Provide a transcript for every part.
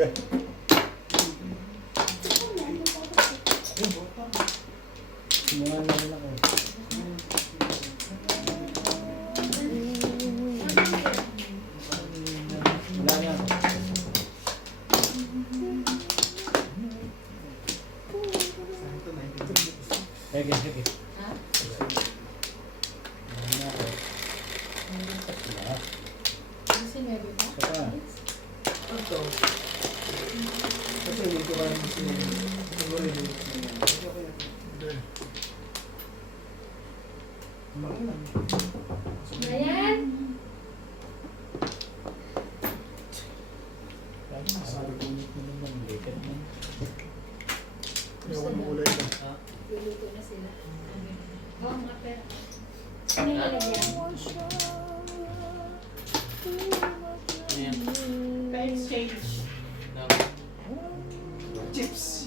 Mga naman ako. Wala yan. Sige, sige. Ayan. Sabi ko ulit mo naman, likat mo. Ayaw ko ng kulay ko. Luluto na sila. Oo, mga pera. Ano yung lalagyan? Ayan. Pa-exchange. No. Chips.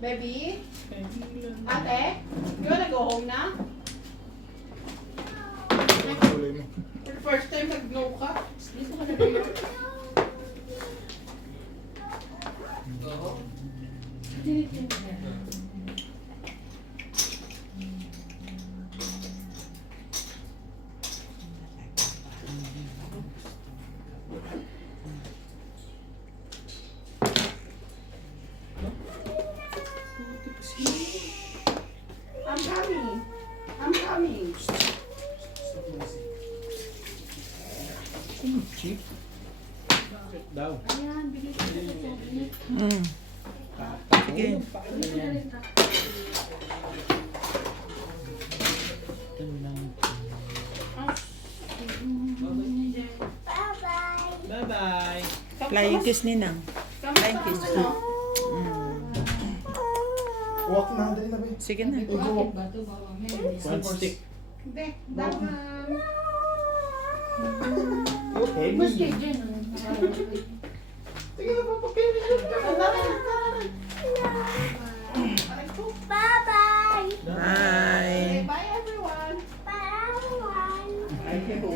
Baby? Ate? You wanna go home na? Kulay mo. For the first time, nag-no ka? Dito ka na rin. Oo. I'm coming. I'm coming. Cheap. Cheap daw. Ayan, bigay ko sa chocolate. Sige. Dito na rin ka. Ito lang. Bye-bye. Flying kiss ninang. Flying kiss. Walk na, dali na ba? Sige na. Bakit ba ito? Bawang yan. One stick. Hindi, daman. Okay. Mas kay Jen. Sige na, papakili siya. Bye-bye! Bye. Bye, everyone. Thank you.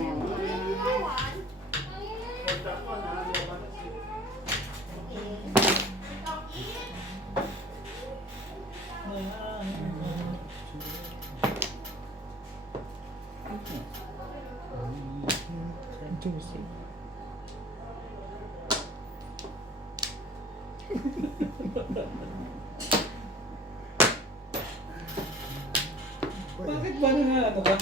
Juicy. Bakit ba na ano ba?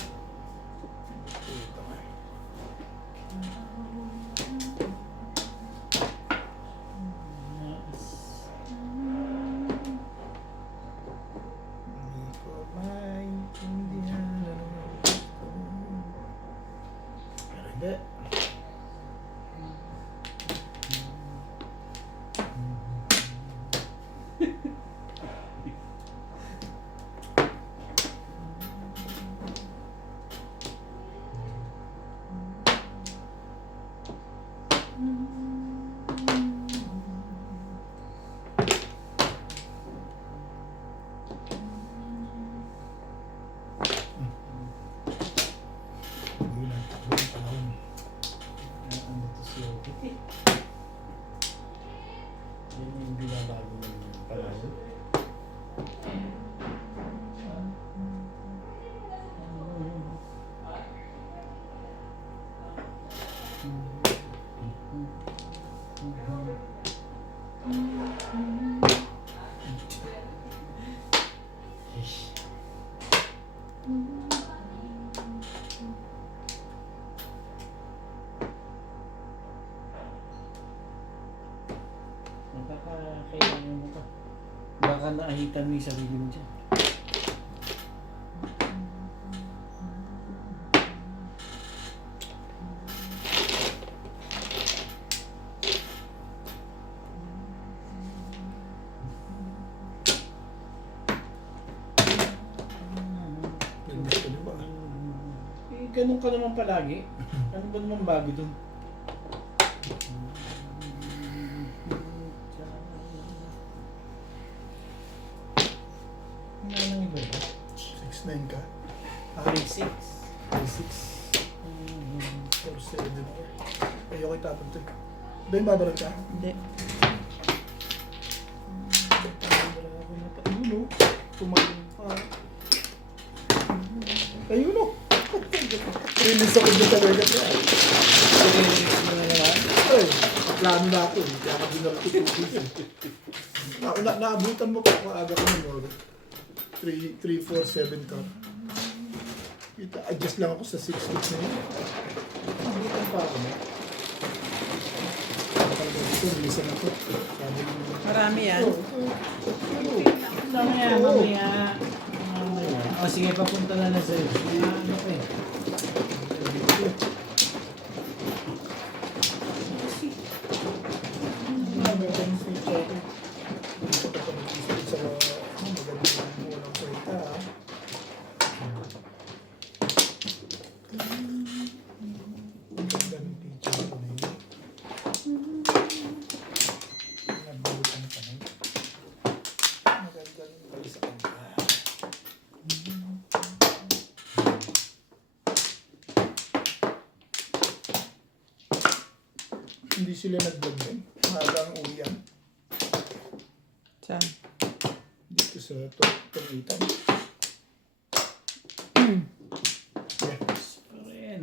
Hindi ko maintindihan ano gusto mo. Pero hindi. Hindi na. Buong panahon. Ano to si Oki? Yan yung binabago ng palayo. Nakakailangan mo pa. Baka naahitan mo yung sarili mo dyan. ganun ka naman palagi. Ano ba naman bago dun? Ano nang iba ba? 6'9 ka? 36. 6'6. 4'7 ako. Ayoko itapon to eh. Ba yung babarag ka? Hindi. Ayun o. Tumaling pa. Ayun o. Rilis ako dyan talaga siya. Release mo na naman? Ay, plano na ako eh. Kaya ka dinala ko 2 days eh. Naabutan mo pa maaga ko nun. 3, 4, 7 ka. Adjust lang ako sa 6 weeks na yun. Naabutan pa ako na. Ito, releasan ako. Sabi mo. Marami yan. Mamaya, mamaya. O sige, papunta na lang sa'yo. Ano ko eh. Magandang speech ako. Dito ka pa mag-speech sa magandang walang salita. Magandang teacher ko na yun. Nabutan ka na. Magandang kayo sa kanila. Hindi sila nag-vlog din. Maaga ang uwian. Saan? Dito sa Tungitan. Yes. Pa rin.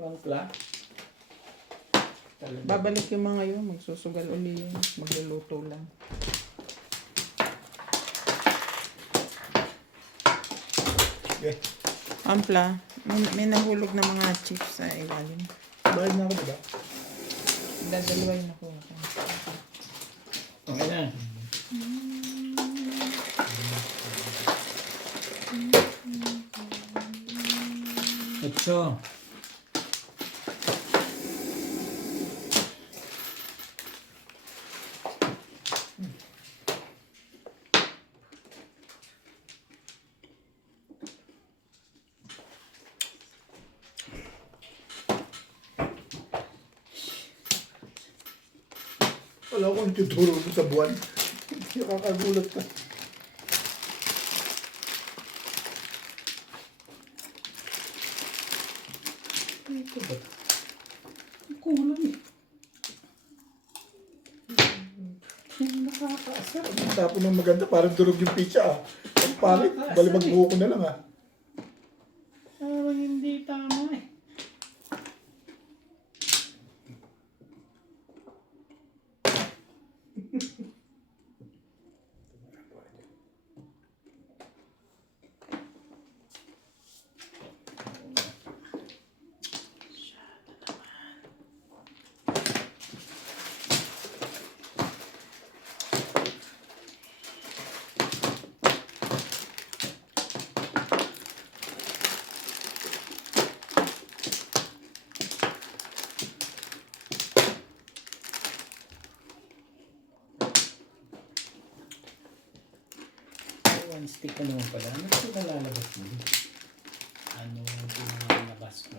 Pangkla. Babalik yung mga yun. Magsusugal uli yun. Magluluto lang. Okay. Ampla. May nahulog na mga chips sa ilalim. Bayad na ako, diba? Dadalawin ako. Okay na. Ocho. Wala akong tuturo mo sa buwan. Nakakagulat ka. Ito ba? Ang kulang eh. Nakakaasar. Ang tapo ng maganda, parang durog yung pizza ah. Ang pangit, bali magbuho ko na lang ah. Parang hindi tama eh. One stick ka naman pala. Ano ito nalalabas mo? Ano ito nalalabas mo?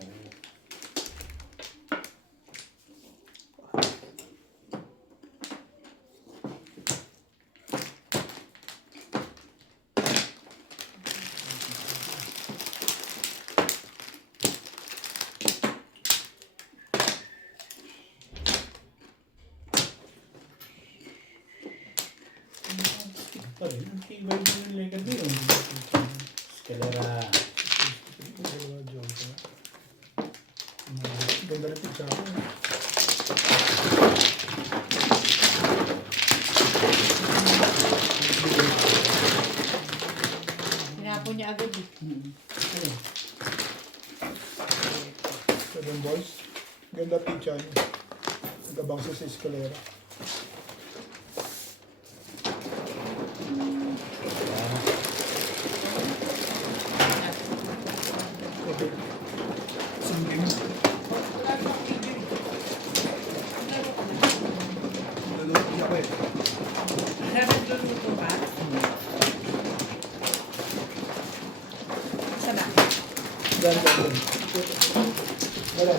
Pa rin, ang tibay din yung legal doon. Escalera. Ganda ng pizza ako. Hinapon niya agad eh. Ano? 7 boys. Ganda pizza niya. Nagabang sa escalera. Okay. Singing. Lalo ako eh. Nagluluto ka? Saan na? Dyan. Wala.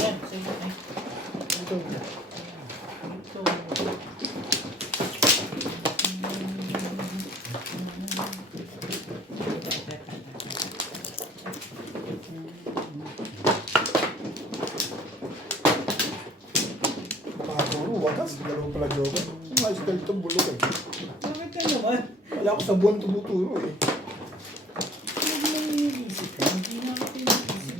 Yan, sige. Ay, Ito. ito. Puro, wakas. Dalawa pala joker. Ayos ka itong bulok eh. Bakit ka naman? Wala ko sa buwan tumuturo eh. Huwag mo iniisip ka. Hindi na ako iniisip.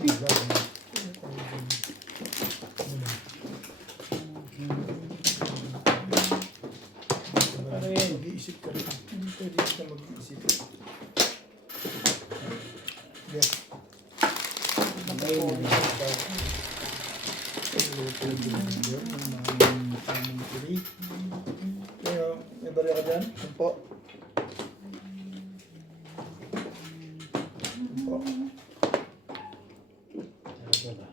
Para yan. Mag-iisip ka rin. Hindi pwede ka mag-iisip. Yes. Ngayon, may barya ka dyan? Sampo. Sampo. Talaga ba?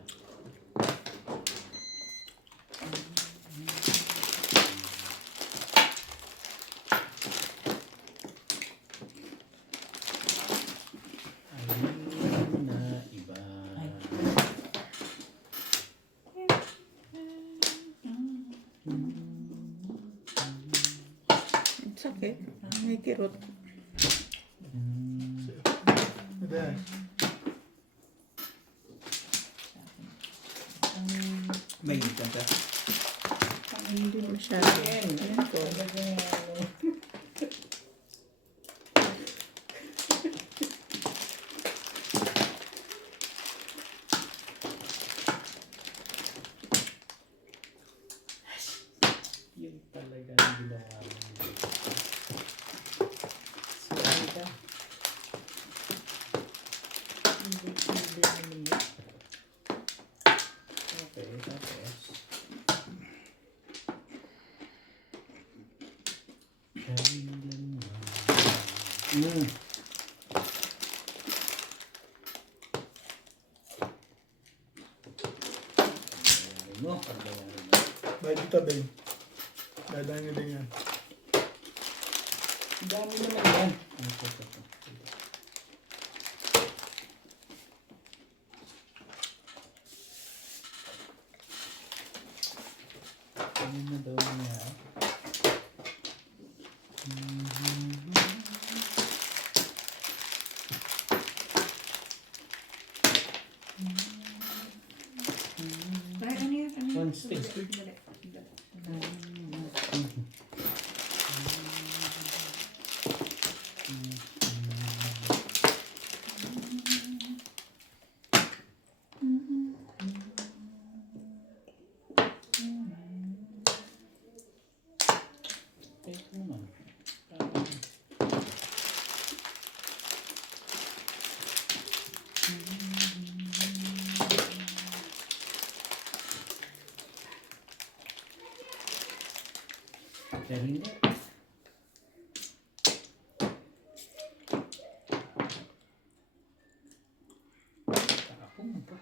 Ayun na iba. Sakit. May kirot. Hindi. May itan ka. Hindi masyado. Ayan ko. Yun talaga ang ginawa mo. Sorry ka. Hindi naman yun. Okay, tapos. Kailan mo? Pagbayarin mo, pagbayarin mo. Bayad kita, Ben. Dadaan nyo din yan. Ang dami naman yan. Ito. Ano na daw niya? Ay, ano yan? Ano yan? One stick. Dali. Ito naman. Pero hindi. Tapong pa.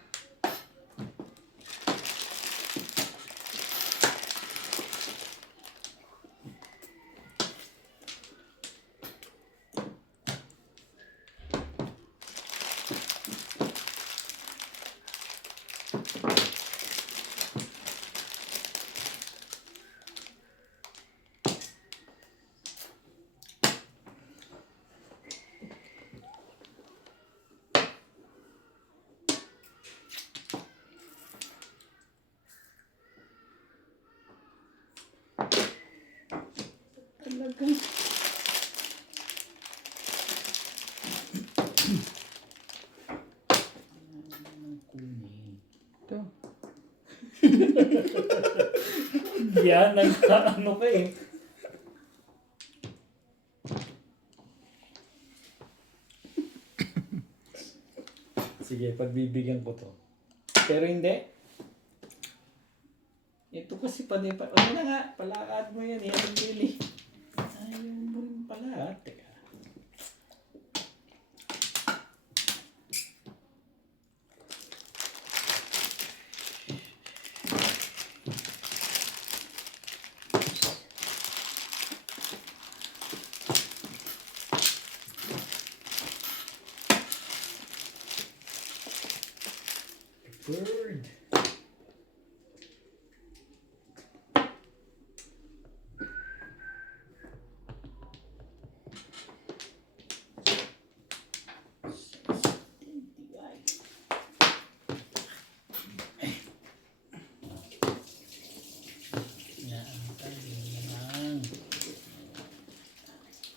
Talaga. Kunin. Ito. Yan, nagkaano ka eh. Sige, pagbibigyan ko to. Pero hindi. Ito kasi pa pa. Ano na nga, palakad mo yan. Yan ang bili. Ayaw mo rin pala. Teka.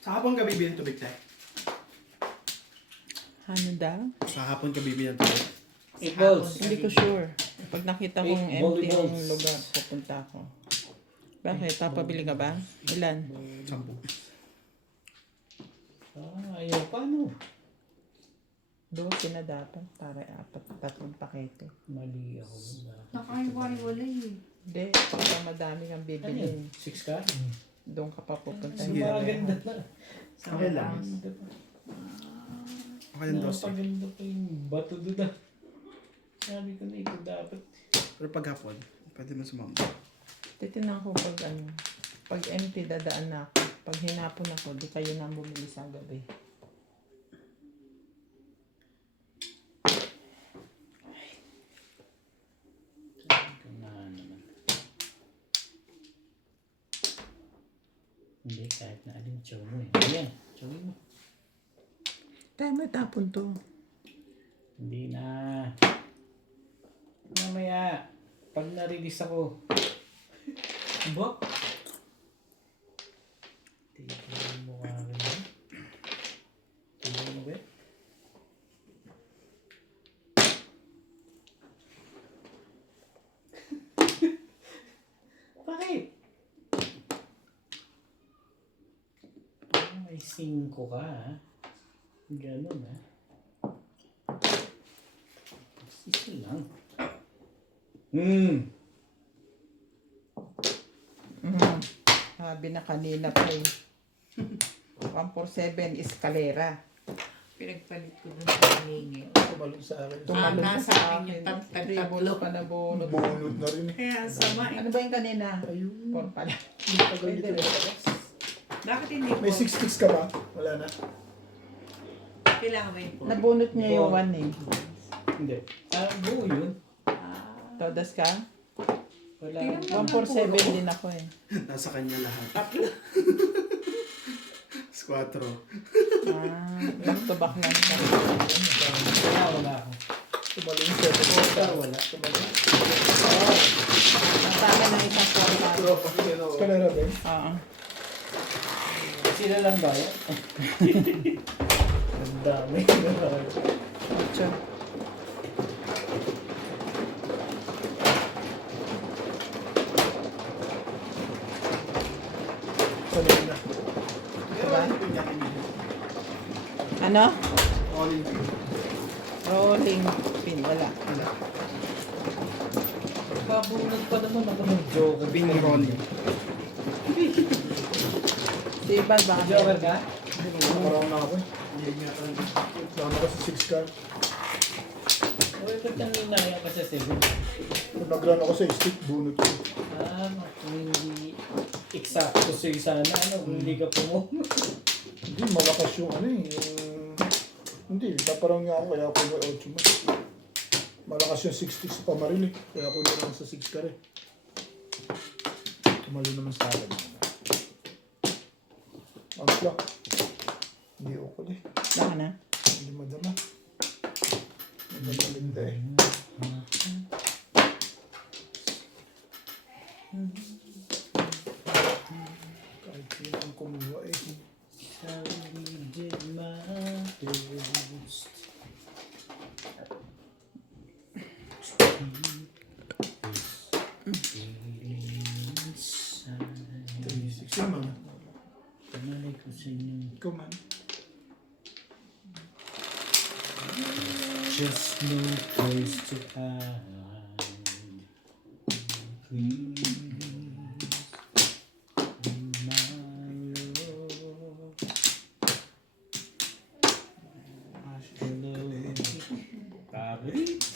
Sa hapon ka bibili ng tubig, Tay? Ano daw? Sa hapon ka bibili ng tubig? 8 balls. Hindi ko sure. Pag nakita kong Eight empty yung volleyballs. lugar, pupunta ako. Bakit? Papabili ka ba? Ilan? 10. Ayaw pa, no? 12 na dapat. Para 3 pakete. Mali ako. Nakaiwalay eh. Hindi. Baka madami kang Ano bibili. yun? 6 ka? Doon ka papupunta. Sige. Maganda na. Okay lang. Maganda pa. Okay lang, Dos. Napaganda pa yung bato doon ah. Sabi ko na ito dapat. Pero pag hapon, pwede mo sumama. Titinan ko pag pag empty dadaan na ako. Pag hinapon ako, di kayo na bumili sa gabi. Sabi ko na naman. Hindi, kahit na alin, chow mo eh. Ayan, chowin mo. Tayo mo tapon to. Hindi na. Mamaya, pag na-release ako. Ba? Tignan mo ka rin yan. Tignan mo ba? Bakit? May 5 ka ha? Ganun ha? Isa lang. Sabi na kanina pa eh. 147 escalera. Pinagpalit ko dun sa hiningi. Tumalon sa akin. Tumalon ka nasa sa akin akin. yung tatlo. Tribolo pa na bunot. Bunod na rin eh. Kaya ang sama eh. Ano ba yung kanina? Ayun. 4 pala. Tagal Pwede dito. rin. Bakit hindi po? May 6 sticks ka ba? Wala na. Kailangan ba yun po? Nabunot niya yung 1 eh. Hindi. Buo yun. Todas ka? Wala. Tingnan mo. 147 din ako eh. Nasa kanya lahat. 4. Back to back lang siya. Wala ako. Tumalon siya. Wala. Tumalon. Sa akin ang isang 4 pa. Escalera ba? Oo. Sila lang ba yan? Ang dami. 8. Tumalon na. Diba? Ano? All-in. Rolling pin. Wala. Babunod pa naman ako ng joker. Pin rolling. Si Iban baka Joker ka? Nakarang na ako eh. Sama ko sa 6 card. Uy, ba't nang inaya ka sa 7? Kung nag-run ako sa stick, bunot ko. Kung hindi eksakto sa'yo sana, kung hindi ka pumunod. Hindi, malakas yung ano eh. Hindi, paparang nga ako kaya ako may 8 mo. Malakas yung 6 sticks pa maril eh. Kaya ako naman sa 6 card eh. Tumalo naman sa akin. Ang clock. Hindi ako eh. Baka na. Hindi madama. Madama linda eh. Kahit sino ang kumuha eh. We did my best. 3-6 naman. Panalay ko sa inyo. Ikaw man. Just no place to hide. Please, my love. Hello, Paris.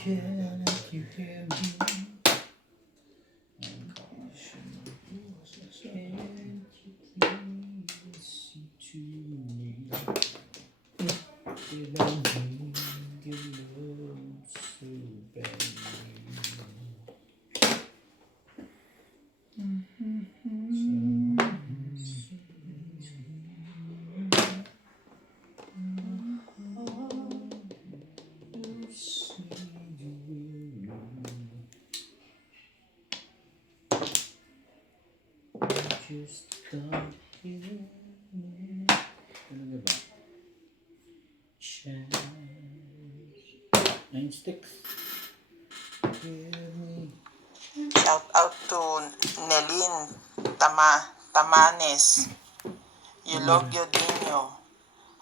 Can you hear me? Can't you please see to me? Did I need your love so badly? Just stop here. Talaga ba? Chance. 9 sticks. Give me. Shout out to Nelin Tamanes, Eulogio Dino,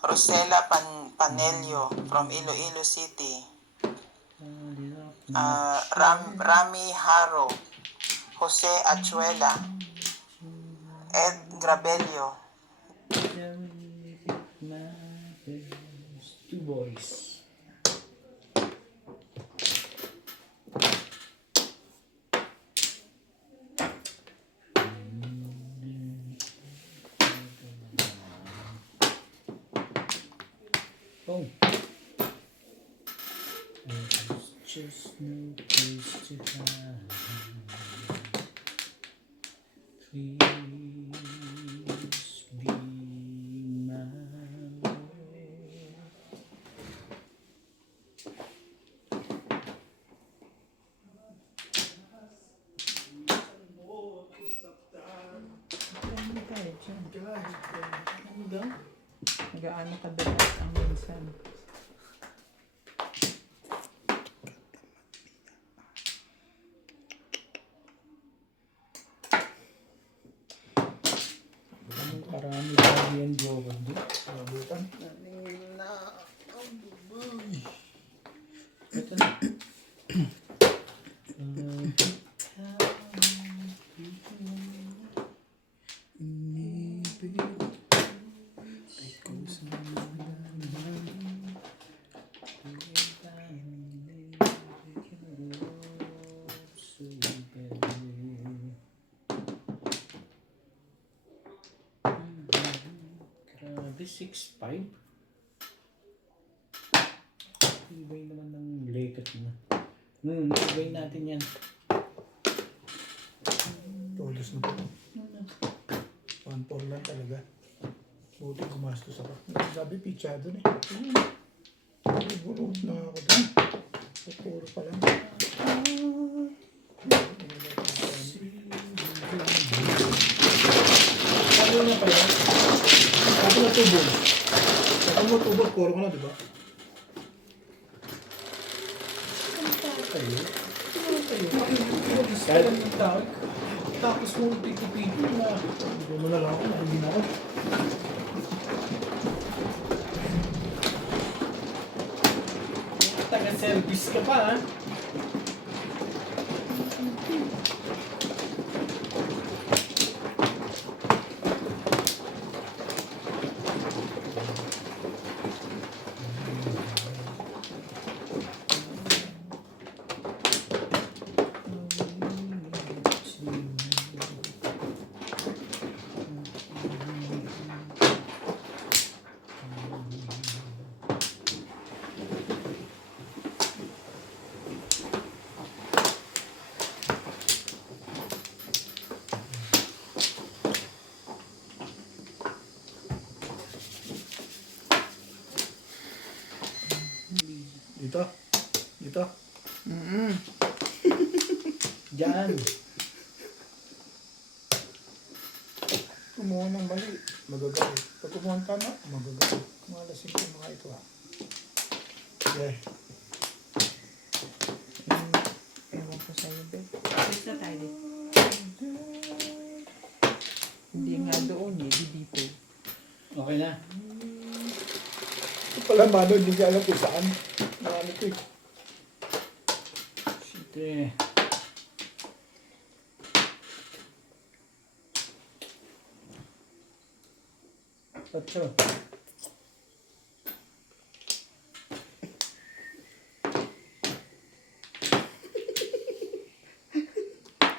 Rosela Panelio from Iloilo City, Rami Haro, Jose Achuela, Ed Grabelio. Two boys. Oh. There's just no place to hide. Please be mine. Ano tayo dyan? Ano daw? Gaano kadalas ang minsan? Anong karami lagi yung jowa doon? Nabutan. Ito na. Grabe, 6'5". Ibay naman ng lekat na. Ibay natin yan. Todos na po. 1.4 lang talaga. Buti gumastos ako. Sabi, pichado na eh. Bunot na ako doon. Puro pa lang. Ano na pala? Ako na tubol. Ako mo tubol, puro ko na, di ba? Kayo? Kahit ng tao. Tapos mo piti-piti na. Hindi mo na lang ako, hindi na ako. Taga-service ka pa ha? Dito. Dito. Diyan. Kumuha ng mali, magagalit. Pag kumuha ng tama, magagalit. Malasing ko mga ito ha. Okay. Ewan ko sa'yo, be. Alis na tayo dito. Hindi nga doon, di dito. Okay na. Ito pala, mano, hindi ka alam kung saan. Marami ko eh. Siyempre. Ocho.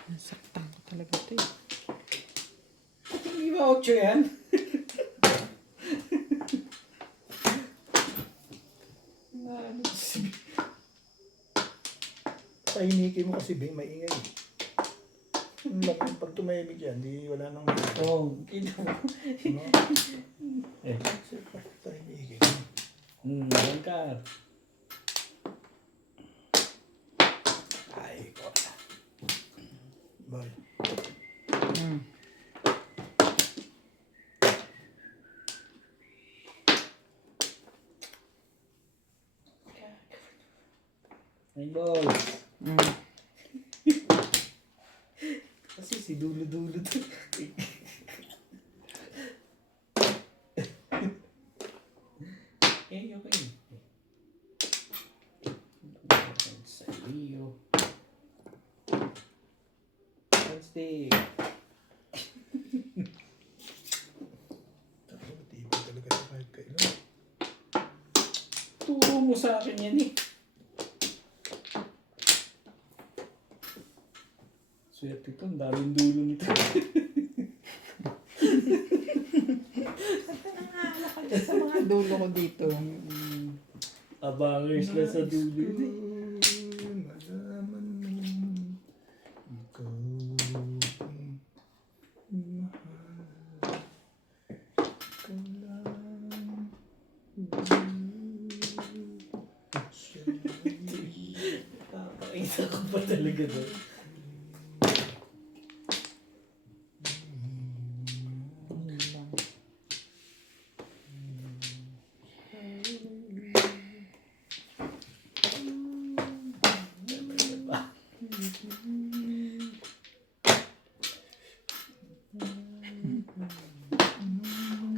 Nasaktan ko talaga ito eh. Hindi ba 8 yan? Tahimikin mo kasi, Bing, maingay eh. Pag tumahimik yan, di wala nang Oo, kita mo. ano? Eh, Tahimikin. bangkar. Ay, ko na. Bye. 9 balls. Mm. Kasi si dulo-dulo to. Okay. Sa Rio. Stick. Matibay talaga sa kahit kailan. Turo mo sa akin yan eh. Swerte ito, ang daming dulo nito. Sa mga dulo ko dito. Abangers na sa dulo yun eh. Malaman mo, ikaw ang mahal. Ikaw lang. Papakita ko pa talaga doon. Yun lang.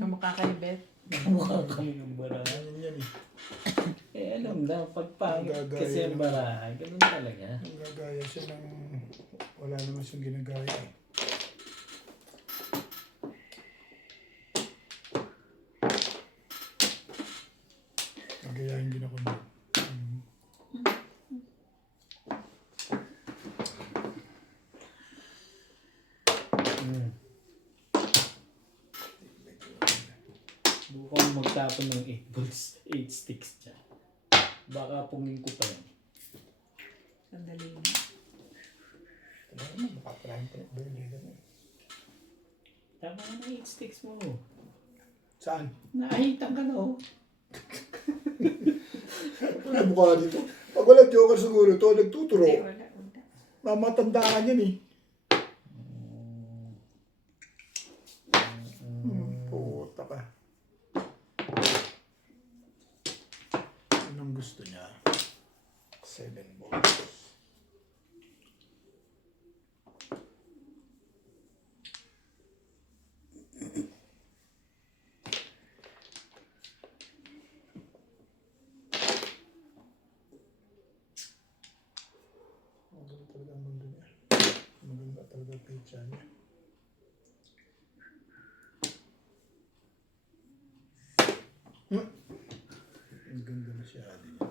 Kamukha kay Beth. Mukha kami ng baraha. Ano yan eh. Eh alam na, pagpangit Gagaya kasi ang naman. baraha. Ganun talaga. Gagaya siya ng wala naman siyang ginagaya eh. Gagayahin din ako niya. Bukang magtapon ng 8 balls, 8 sticks dyan. Baka pungin ko pa yan. Sandali na. Ano naman, makaparahin pa ba yun? Tama ka na 8 sticks mo. Saan? Naahitan ka na oh. Ano mukha dito? Pag wala joker siguro ito, nagtuturo. Wala. Mamatandaan yan eh. Puta ka. Anong gusto niya? 7 balls. Maganda talaga ang mundo niya. Maganda talaga ang pizza niya. Ang ganda masyado niya.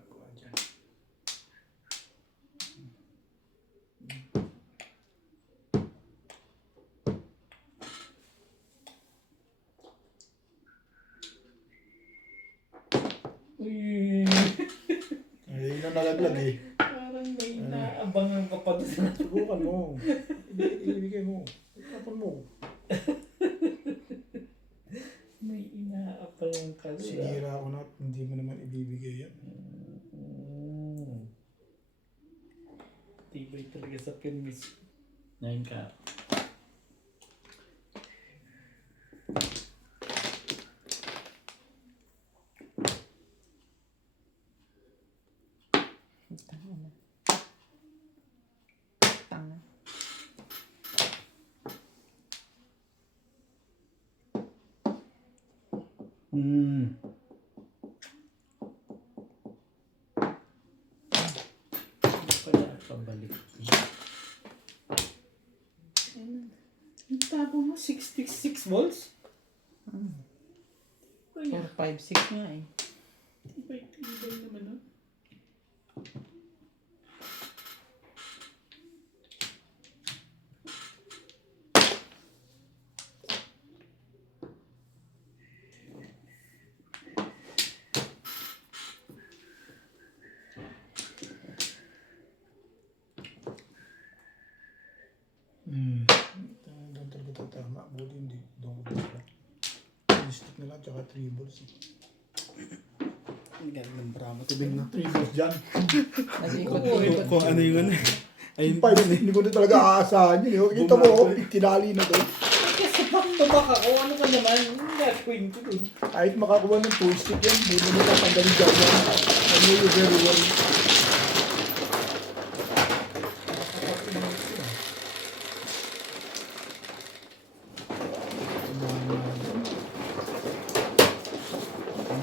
Ako dyan. Uy, Ay, yun ang nalaglag eh. parang may naabangan ka pa doon. Subukan mo. Ibigay mo. Tapon mo. May inaabangan ka doon. Sinira ako na at hindi mo naman ibibigay yan. Tibay talaga sa permis. 9 ka. Tanga. Kaya pabalik. Ang tapo mo, 66 balls? 4, 5, 6 nga eh. Tibay naman no? Doon talaga tatama. Buti hindi. Doon ko talaga. Stick na lang, tsaka 3 balls. Ang ganda ng bravo. Tibay na. 3 balls dyan. Nag-ikot-ikot. Kung ano yung ano. Ayun pa, hindi ko na talaga aasahan yun. Kita mo, tinali na to. Kasi baka babaka ko, ano ka naman? Hindi gagawin ko dun. Kahit makakuha ng tool stick yan, hindi mo natanggalin dyan yan. I know you very well.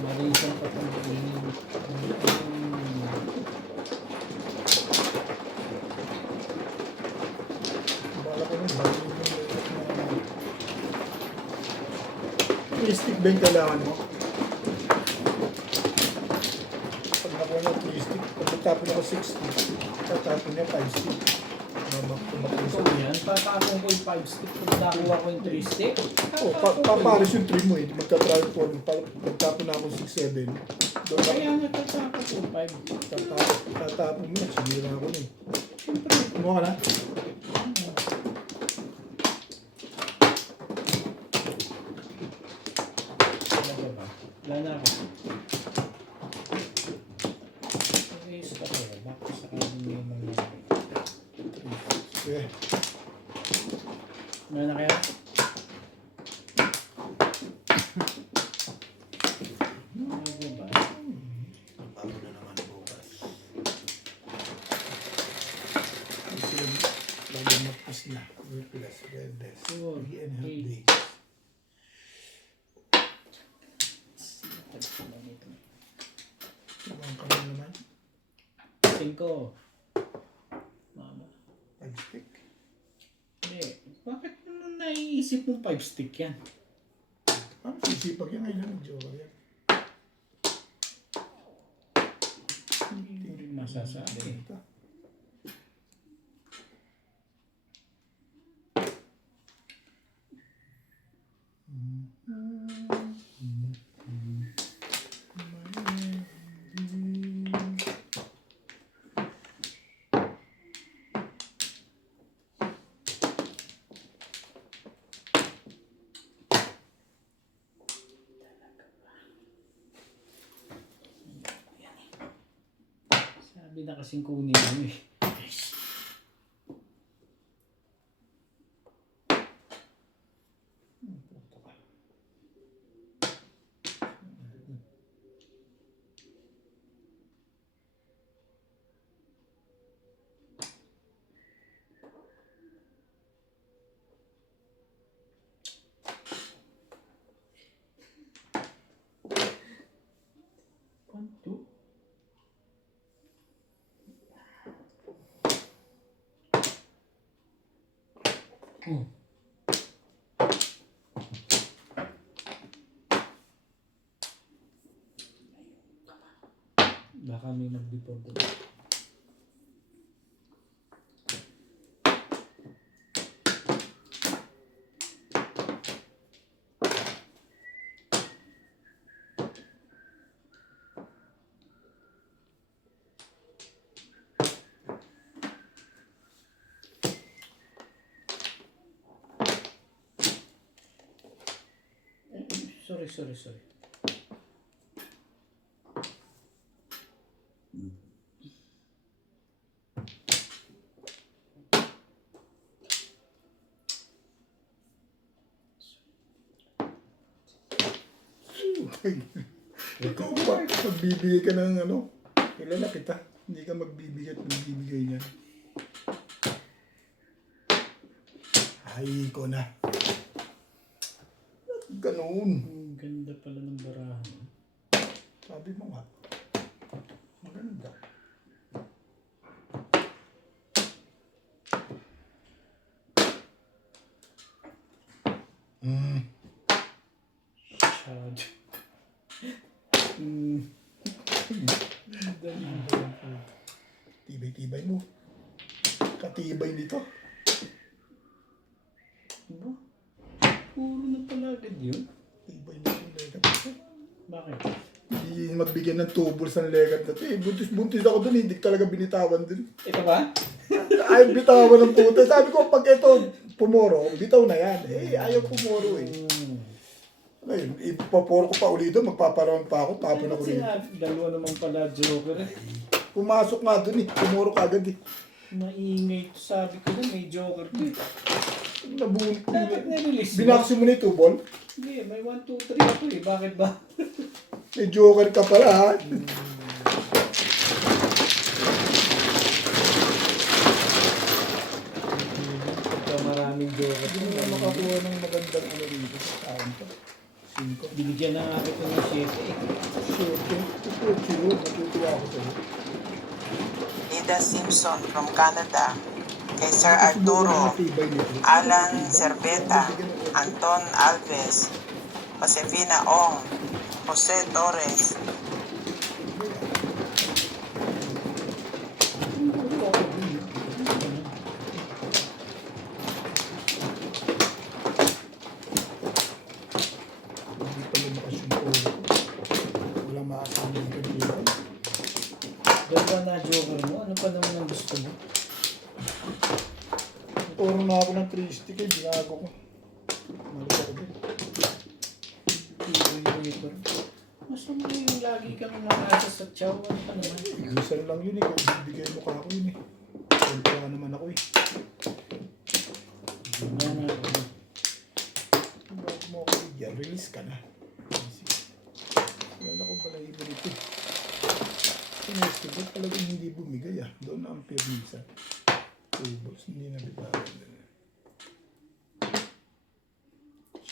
Marisan pa itong kainin. Bala ko nun, bala ko nun. Tool stick ba yung kailangan mo? Pag nakuha ng tool stick, pag natapon ako 60, tatapon niya 5 stick. Ito yan, tatapon ko yung 5 stick. Kung nakuha ko yung 3 stick, Oh, paparis yung 3 mo eh. Magka-transform. Pagtapon na ako 6-7. Doon ako. kaya nga tatapon ko yung 5. Tatapon mo yan. Sinira ako na eh. Kumuha ka na? Talaga ba? Wala na ako. Okay, stop ko. Bakit sa kanin yung mangyari? Okay. Meron na kaya? Okay ba? Bago na naman bukas. Kasi bago magpas na. Plus Wednesday. 3.5 days. Tuwang ka na naman. 5. Mama. 5 stick. Hindi. Bakit mo naiisip mong 5 stick yan? Sisipag yan ngayon ng joker yan. Hindi rin masasabi. Ito. Sabi na kasing kunin mo eh. One, two. Baka may nag-deport doon. Sorry. Ikaw ba? Magbibigay ka ng ano? Kilala kita. Hindi ka magbibigay at magbibigay niyan. Ay, ko na. Ganoon. Ang ganda pala ng barahan. Sabi mo nga. Maganda. Shad. Tibay-tibay mo. Katibay nito. Diba? Puro na pala agad yun. Tibay nito yung legat. Bakit? Hindi magbigyan ng tubos ang legat na ito. Buntis ako dun, hindi talaga binitawan dun. Ito ba? Ay, bitawan ng puta. Sabi ko, pag ito pumoro, bitaw na yan. Ayaw pumoro eh. Ngayon, ipaporo ko pa ulit doon, magpaparoon pa ako, tapon ako rin. Dalawa naman pala joker eh. Pumasok nga doon eh, pumoro ka agad eh. Maingay to, sabi ko na may joker to eh. Nabunot. Dapat na-release mo. Binaksin mo na ito, ball. Hindi, may 1, 2, 3 ako eh. Bakit ba? May joker ka pala, ha? Pagka maraming joker. Hindi mo na makakuha ng magandang ano dito sa saan to. 5. Binigyan na nga kita ng 7 eh. Sure, ito, kilo. Natutuwa ako sa'yo. Ida Simpson from Canada. Kay Sir Arturo, Alan Cerveta, Anton Alves, Josefina Ong, Jose Torres, Hindi pa lumakas yung polo ko. Walang makasama yung dito. Dalawa na joker mo. Ano pa naman ang gusto mo? Turo na ako ng 3 stick eh. Binago ko. Malas ako din. Twitter. Gusto mo yung lagi kang nakasa sa chow. Ano pa naman? Minsan lang yun eh. Kung bibigay mo ka ako yun eh. Kaya naman ako eh. Yan na. Bago mo ako bigyan, release ka na. Wala ko pala iba nito. Sinestig ko talagang hindi bumigay ah. Doon na ang permisa. Tables, hindi na bitawan.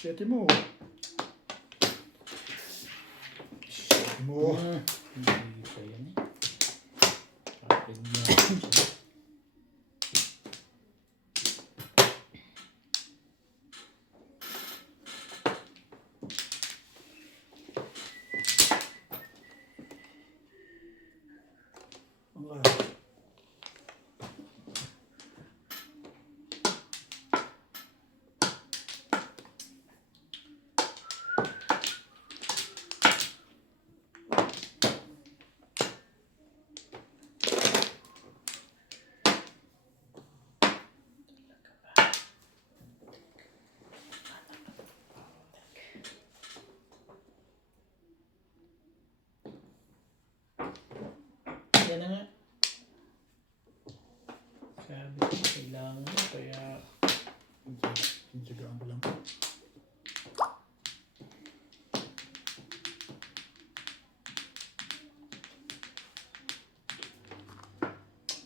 7 mo. 7 mo. Hindi pa yan eh. Kapag na. Yan na nga. Sabi ko kailangan mo kaya Sinsigaan ko lang.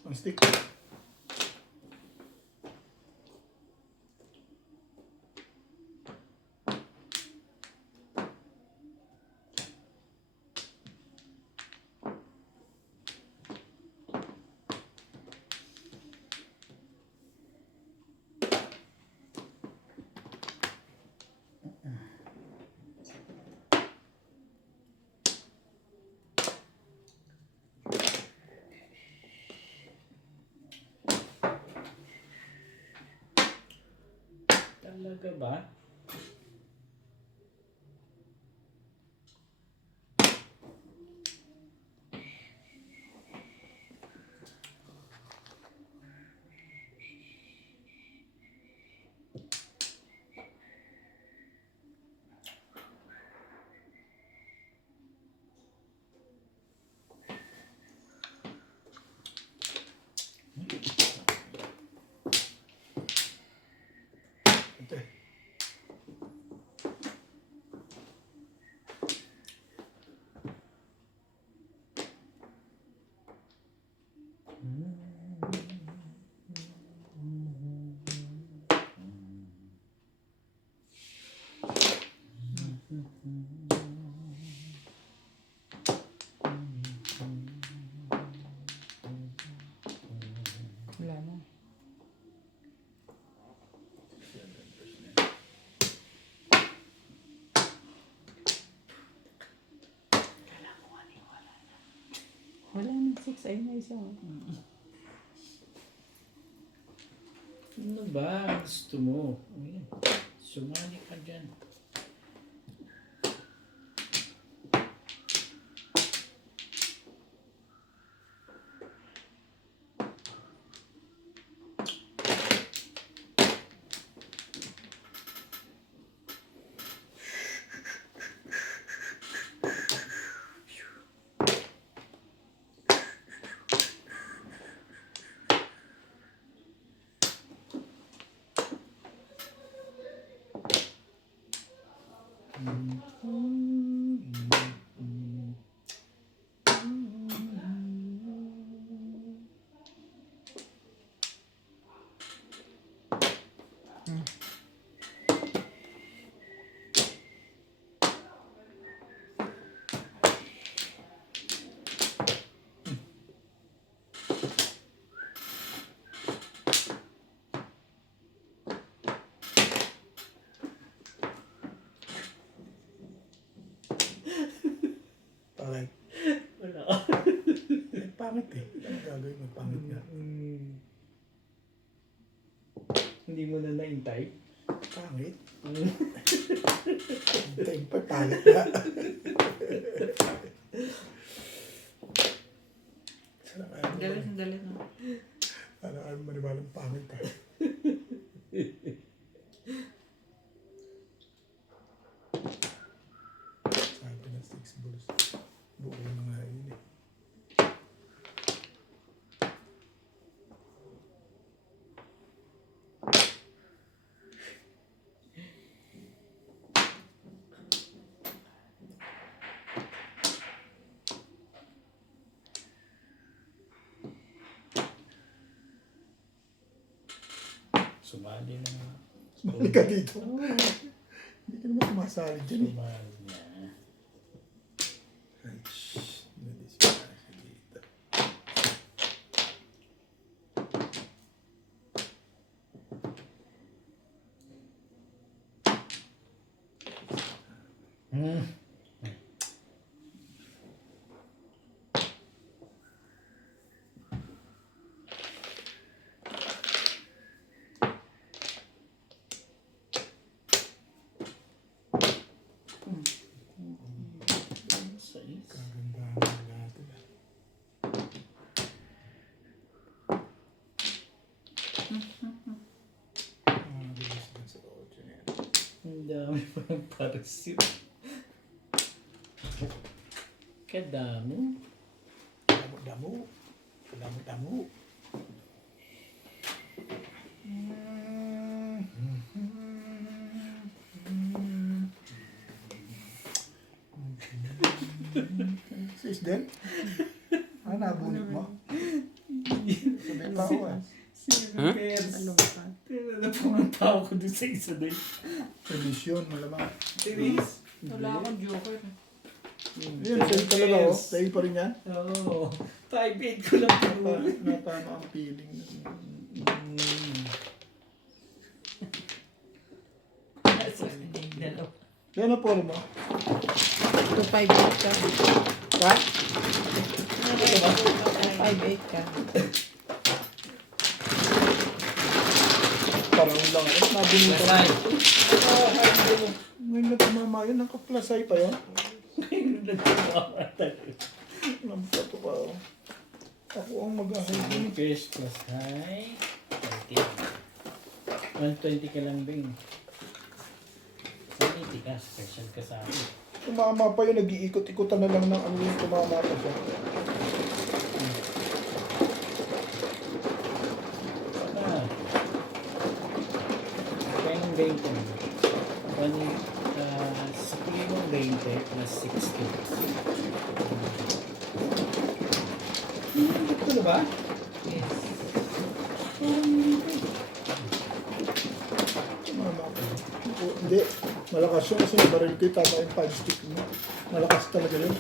Ang stick. talaga ba? Ate. Wala na. Wala na. 6 ay na isa. Ano ba gusto mo? Ayan. Sumali ka dyan. Pangit eh. Ano gagawin mo? Pangit nga. Hindi mo na naintay? Pangit. Hintayin pa, pangit nga. Dali na. Ano ayaw maniwalang pangit ka. Sabi ng 6 balls. Buo na nga yun eh. Sumali na nga. Sumali ka dito. Hindi ka naman sumasali dyan eh. Sumali na. Ay, shhh. Nadisgrasya dito. Hmm. Sais. Kagandahan ng natin ah. Bilis na sa audio na yan. Ang dami pa ng parasit. Kadamo. Damo-damo. Damo-damo. Sis din? Ah, nabunit mo? Sabi pa ako eh. Sino pairs? Alungkat. Pero na po ang tao ko dun sa isa doon. Tradisyon, malamang. Serious? Wala akong joker. Yan, sa'yo talaga oh. Sa'yo pa rin yan. Oo. 5-8 ko lang po. Natama ang feeling. Yan ang polo mo. 258 ka. Ha? 5'8 ka. Parang lang. Nabunit ko. Lasay. Ngayon na tumama yun. Nakaplasay pa yun. Nagpapatay. Nampato pa ako. Ako ang mag-ahay. First class high. 120 ka lang din. 180 ka. Special ka sa akin. Tumama pa yun. Nag-iikot-ikutan na lang ng ano yung tumama pa siya. Ah. Kaya ng 20 mo. Sa kulimong 20 plus 60. Ito na ba? Yes. Tumama pa yun. O, hindi. Malakas yun kasi nabaril ko yung tama yung 5 stick mo. Malakas talaga yun.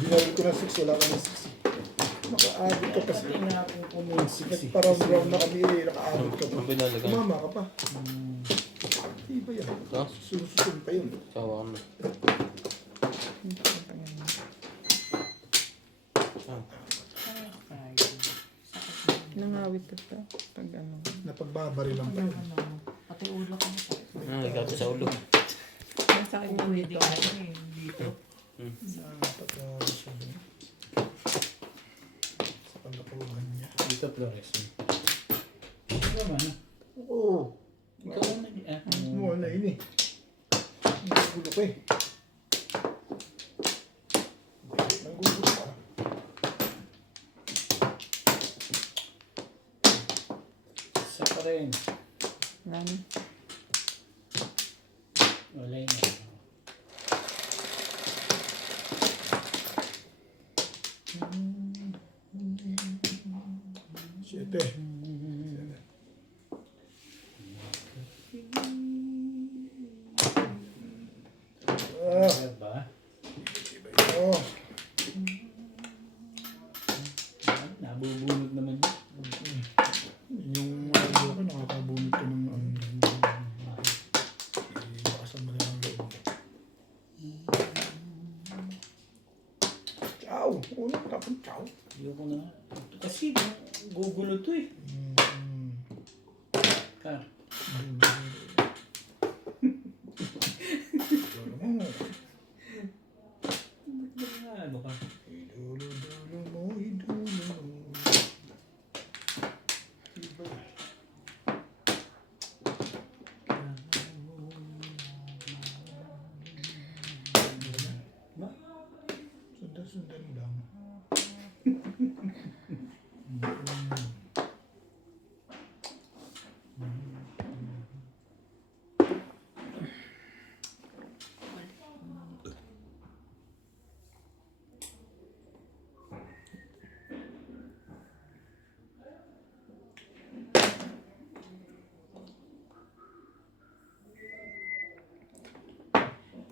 Binaril ko na 6. Wala ka na 6. Naka-abot ka pa sa... Pati nga ako puminsik. Nagparang-round na kami. Naka-abot ka pa. Ang binalagan. Tumama ka pa. Iba yan. Ito? Susunod pa yun. Sawa ko na. Nangawit ito. Pag ano. Napagbabaril lang pa yun. Pati ulo ko na. Ikaw sa ulo. Masakit na dito. Sa pagkakaroon. Sa pagkakuhan niya. Dito Flores. Ito naman. Oo. Ikaw ang Mukha na yun eh. Nagugulo ko eh. Nagugulo ka. Isa pa rin. Nani? Wala yun. Siyete. Ba? Oh. Nabubunod naman yun. Yung ano ko, nakakabunod ko ng bakasan mo na ng loob. Ciao! Unang akong chow. Ayoko na. Kasi gugulo to eh. Ka. Ano ka? Idulo-dulo mo, idulo mo. Ma? Sundan-sundan lang.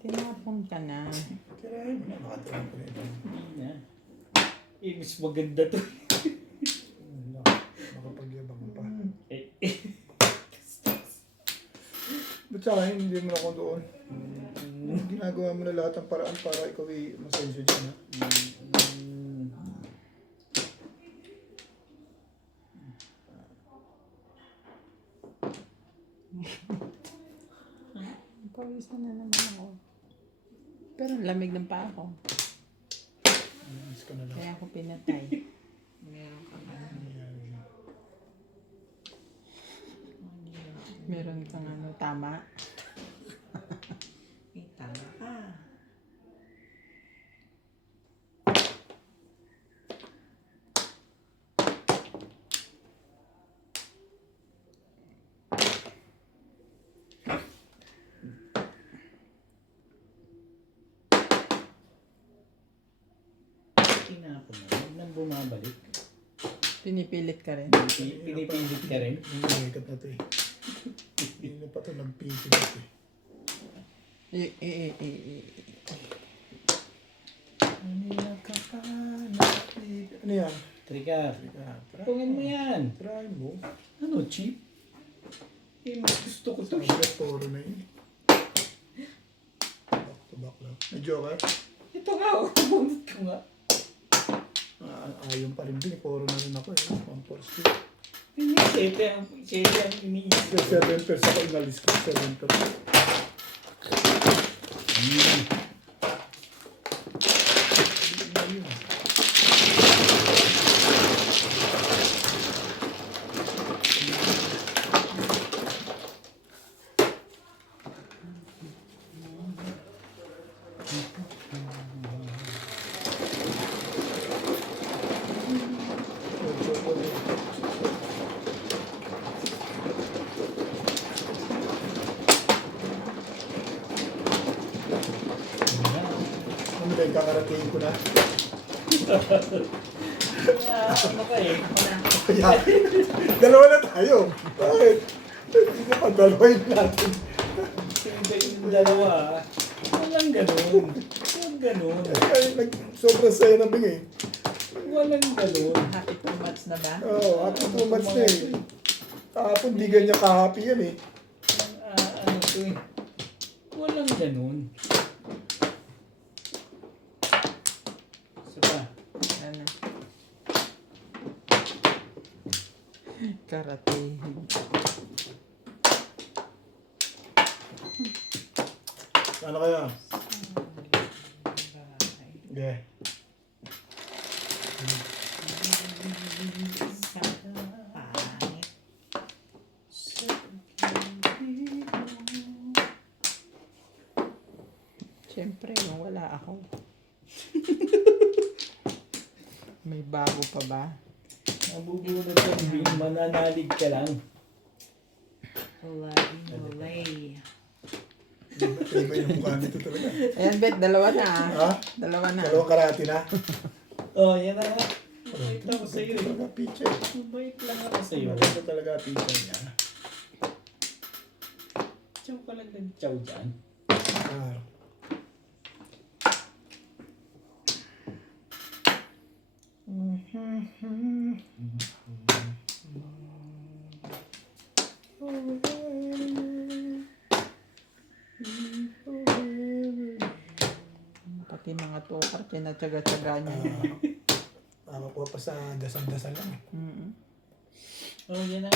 Tinapon ka na. Tirahin mo na, makatirang ko na ito. Hindi na. Mas maganda to. Makapagyabang pa. Eh, Ba't sa akin, hindi mo na ako doon? Ginagawa mo na lahat ng paraan para ikaw ay masensyo dyan, ha? Pawisan na naman ako. Pero ang lamig ng paa ko. Miss ka na lang. Kaya ako pinatay. Meron ka ba? Meron kang ano, tama? Tama ka. tinapon na. Huwag nang bumabalik. Pinipilit ka rin. Pinipilit ka rin. Nangyayagad na ito eh. Hindi na pa ito nagpipig ito eh. Ano yan? Trika. Try Tungin mo yan. Try mo. Ano, cheap? Eh, mas gusto ko to. Sabi na toro na yun. Back to back lang. May joker? Ito nga, bunot ko nga. Ayaw pa rin din. Poro na rin ako eh. 1-4 Hindi, 7 ang iniisip. 7 pers ako inalis ko. 7 pers. Ano ba yung kakarating ko na? Ano ka eh? Kaya, dalawa na tayo. Bakit? Hindi na pa dalawain natin. Yung dalawa, walang ganun. Walang ganun. Ay, sobrang saya na bing eh. Walang ganun. Happy too much na ba? Oo, ako 2 months na eh. Kahapon di ganyan ka-happy yan eh. Ano to eh? Walang ganun. Isa pa. Ano? Karate. Ano kaya? Yeah. Siyempre, wala ako. May bago pa ba? Nabubunod ka, mananalig ka lang. Olay. Iba yung mukha nito talaga. Ayan, Bet, dalawa na. Ha? Dalawa na. Dalawang karate na. Oh, yan na nga. Mabait lang ako sa'yo eh. Talaga picture. Mabait lang ako sa'yo. Maganda talaga picture niya. Chow ka lang ng chow dyan. Ah. Pati mga tokar, tinatsaga-tsaga niya. iba pa sa dasal-dasal lang. Oh, yan na.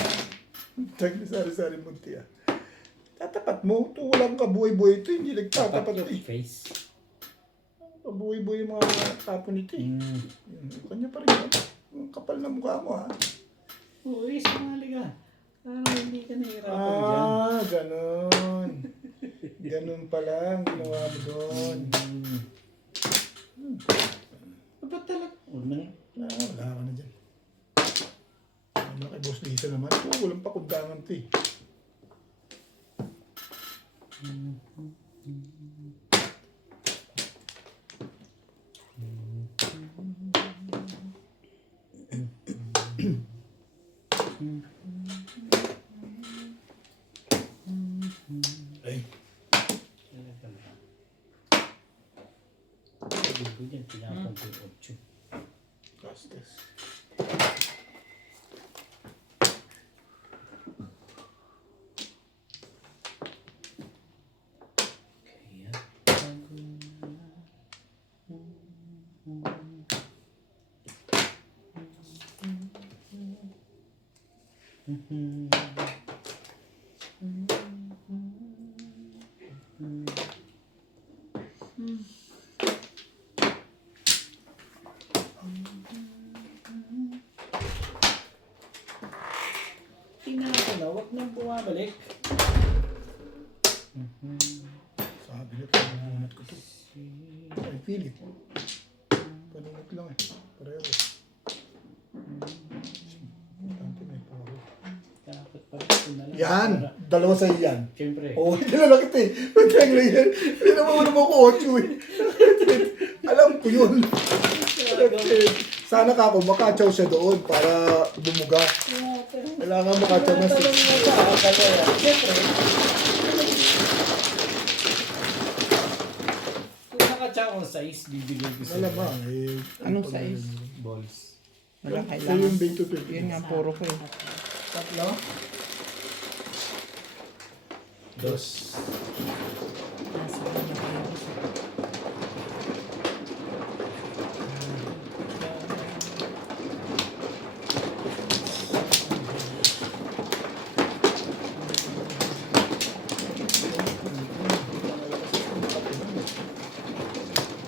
Check ni Sari-Sari Munti ah. Tatapat mo. Ito walang kabuhay-buhay ito. Hindi nagtatapat Tapat ito. yung face. Kabuhay-buhay yung mga tapo nito eh. Kanya pa rin yan. Ang kapal na mukha mo ha. Oo, sumali ka. Hindi ka nahihirapan dyan. Ganon. Ganon pala ang ginawa mo doon. Ba't talaga? Wala ka na dyan. Ano kay Boss Lisa naman? Walang pakundangan ito eh. Ay. Hindi dyan, pinapang ko yung 8. Gastes. Kaya, tingnan ko na, huwag nang bumabalik. Sabi niya, panunod ko to. Ay, Philip. Panunod lang eh. Pareho. Importante may paro. Dapat pa rin na lang. Yan! Dalawa sa'yo yan. Siyempre. Oo, kilala kita eh. Pagkang lang yan. Hindi naman mo ko 8 eh. Alam ko yun. Sana ka ako, makachaw siya doon para bumuga. Kailangan makachaw na 6. Siyempre. Kung nakatsa akong size, bibigyan ko sa'yo. Malamang eh. Anong size? Balls. Wala Sa'yo kailangan. yung 20-20. Yun nga, puro ko eh. Tatlo? Dos. Nasa kanya ko yung isa.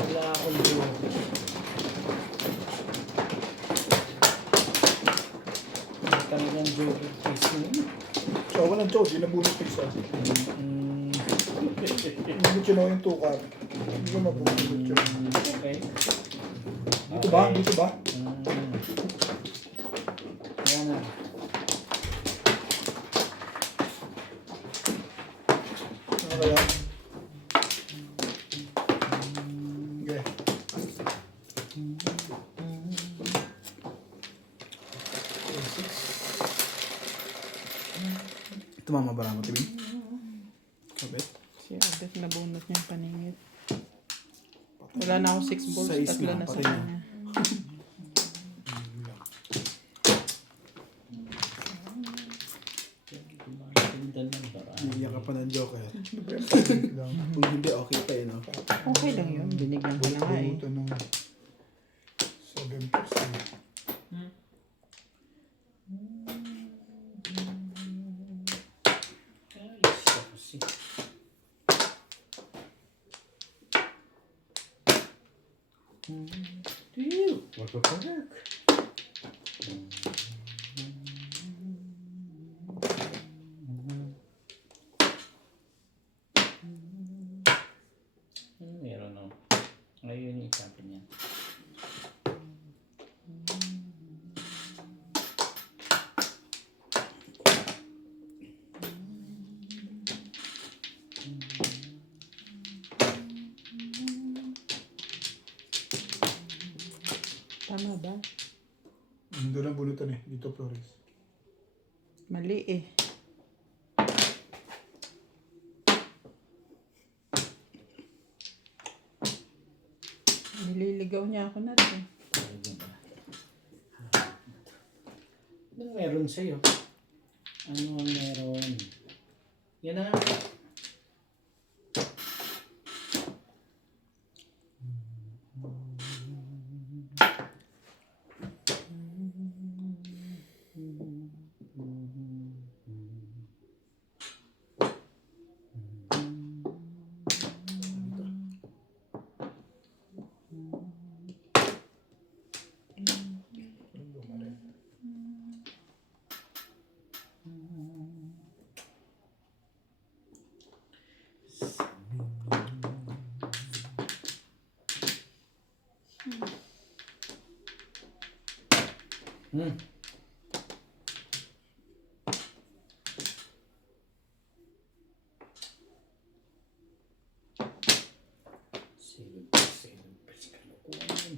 Wala akong joke. Talagang joke face mo yun. So, ako ng chow, di nabunot yung isa. Nabunot yun ako yung tukar. Hindi ko mabunot yun. Okay. Dito ba? Dito ba? Yan na. Ano kaya? Okay. Ito mama ba naman, Tibin? Kabit? Si Abet nabunot niyang paningit. Wala na ako 6 balls, Size tatlo nga na pa sa rin, kanya. Tindan ng bara. Iiyak ka pa ng Joker. Lang. Kung hindi, okay pa yun, no? Okay lang yun, binigyan ko na nga eh. Buto ng 7%. Ayos ako si. Work. Meron no. Ngayon yung example niya. Tama ba? Doon ang bunutan eh. Dito, Flores. Mali eh. Nililigaw niya ako na rin. Anong meron sa'yo? Ano ang meron? Yan na. Hmm. Seven plus kalukuhan.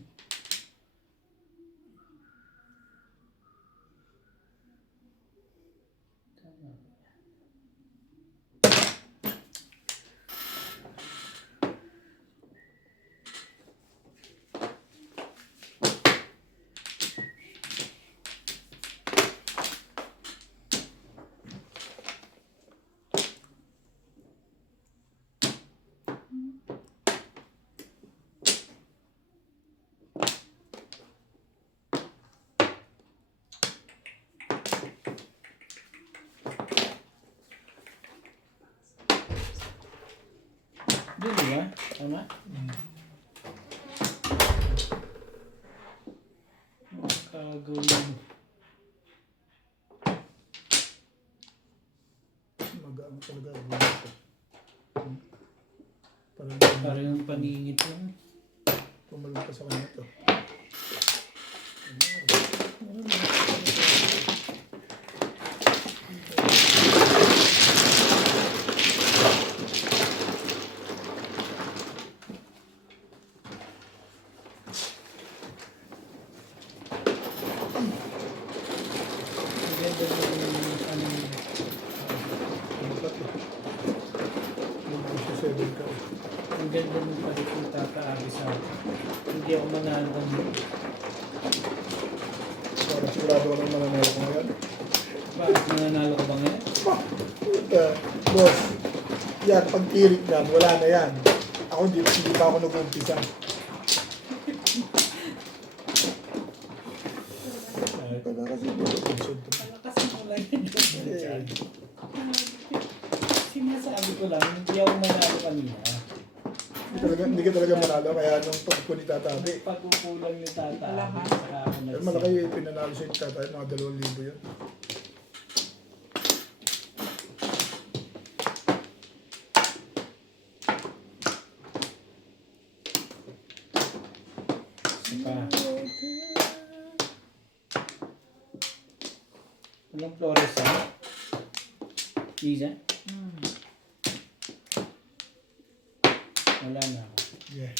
Di ba? Tama? Makagawin. Magaan talaga ang buhay ko. Parang Parang paningit lang. pumalong pa sa kanya to. Ang ganda ng ano, Ano pa to? Mag-7 ka. ang ganda ng palikita kaabi sa akin. Hindi ako manalo ng Parang sigurado ko nang mananalo ko ngayon. bakit mananalo ka ba ngayon? Puta, boss. Yan, pag tirik yan, wala na yan. Ako hindi pa ako nag-umpisa. Wala kasi dito. Palakasin mo lang yun. Sinasabi ko lang, hindi ako manalo kanina. Hindi ka talaga manalo, kaya nung pag ko ni Tatabi. Pagkukulang yung tata. Lahat. Saka ako Pero nagsin. malaki yung pinanalo sa yung Tatabi, mga 2,000 yun. Saka, walang flores ha? Isa? Wala na ako. Yeah.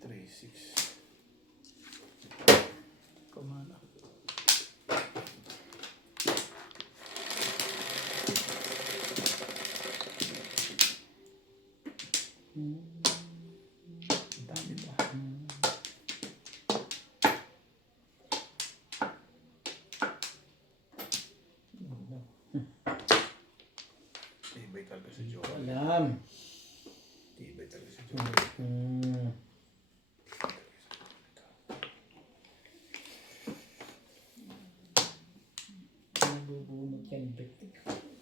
Three, six. Kumana. Dami pa. Tibay talaga si Joe. Alam. Tibay talaga si Joe. Hmm. Nabubunot yan.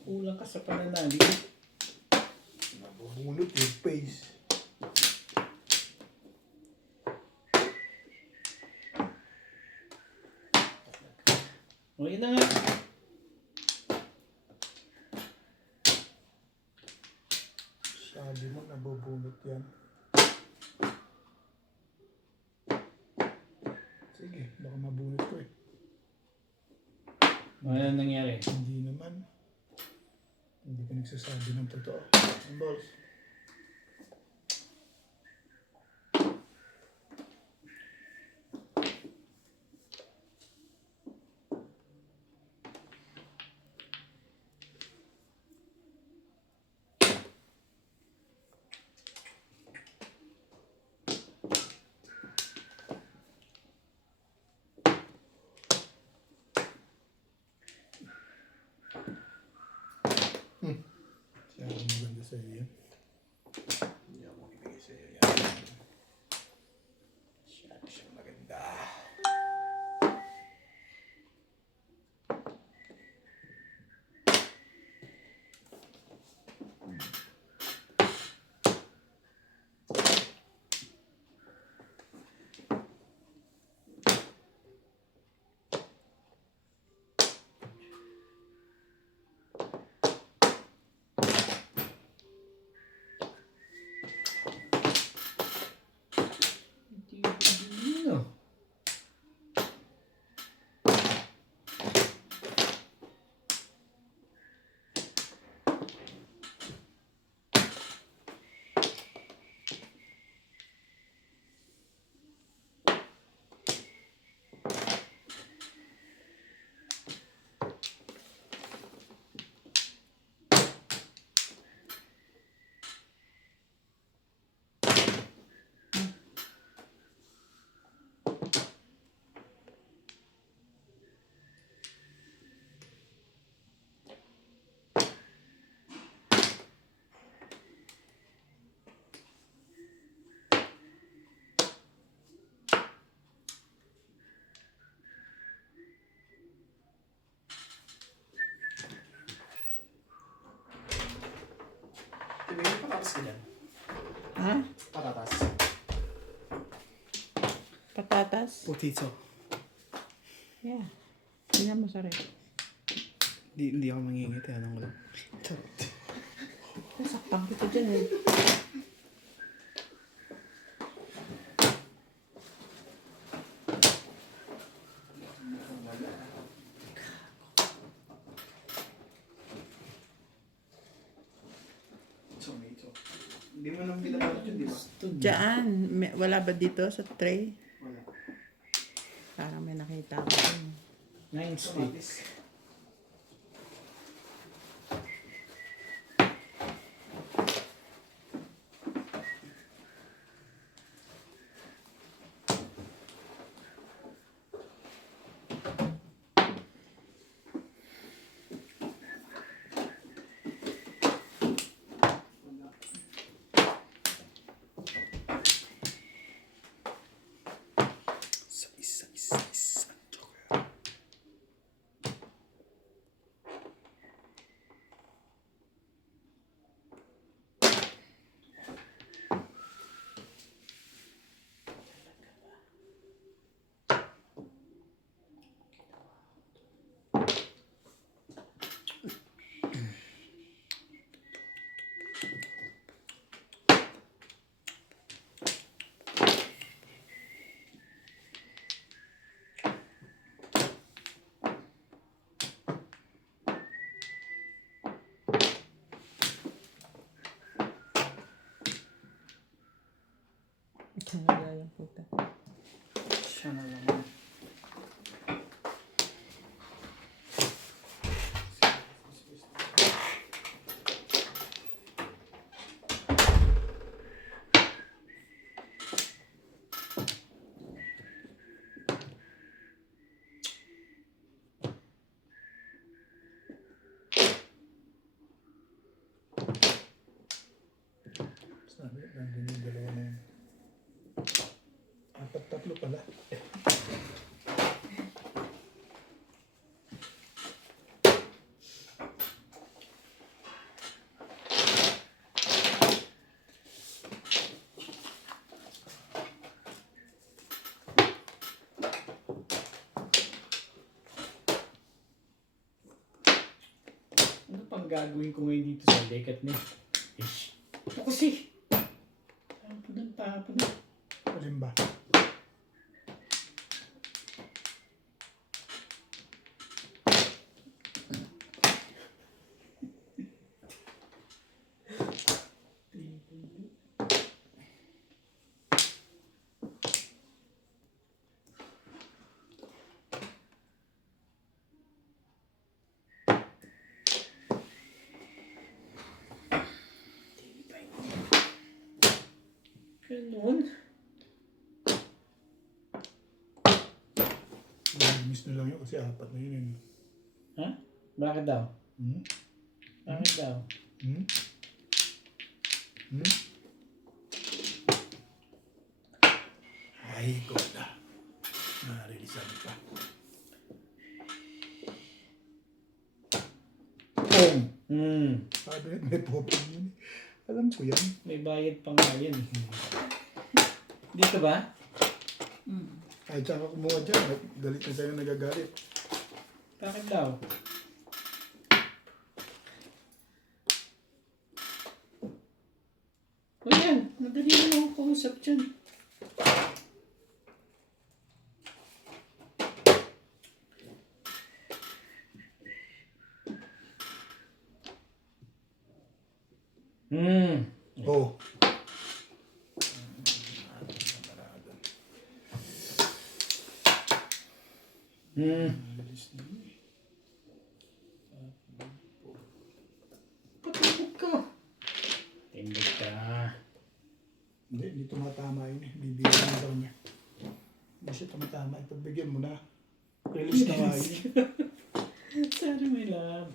Kulang ka sa pananalig. Nabubunot yung face. O yun na nga. Sabi mo, nabubunot yan. Sige, baka mabunot ko eh. Ano nangyari? Hindi naman. Hindi ka nagsasabi ng totoo. Ang boss. Siya ang maganda sa iyo yan. ilan? Ha? Patatas. Patatas? Potato. Yeah. Tingnan mo sa rep. Hindi ako mangingit. Anong ko lang. Saktan kita dyan eh. Tomato. Hindi mo nang binabalot yun, di ba? Diyan. Wala ba dito sa tray? Wala. Parang may nakita ko dun. 9 sticks. Isa. Joker. Kaya yung puta. Siya na lang. Sabi, nandun yung dalawa na yun. Tatlo pala. Ano pang gagawin ko ngayon dito sa lekat niya? Ish. Ito kasi. Tapon. Alin ba? Ganun. Miss na lang yun kasi apat na yun. Ha? Bakit daw? Hmm? Bakit daw? Hmm? Hmm? Ay, ikaw na. Narilisan pa. Pong! Sabi na may popong yun. Alam ko yan. May bayad pa nga yan. Dito ba? Ay, tsaka kumuha dyan. Galit na sa'yo nagagalit. Bakit daw? O yan, madali na ako kausap dyan. Oh. Patulog ka. Tindig ka. Hindi tumatama yun eh. Bibigyan mo daw niya. Hindi siya tumatama. Ipagbigyan mo na. Release na nga yun. Sorry, my love.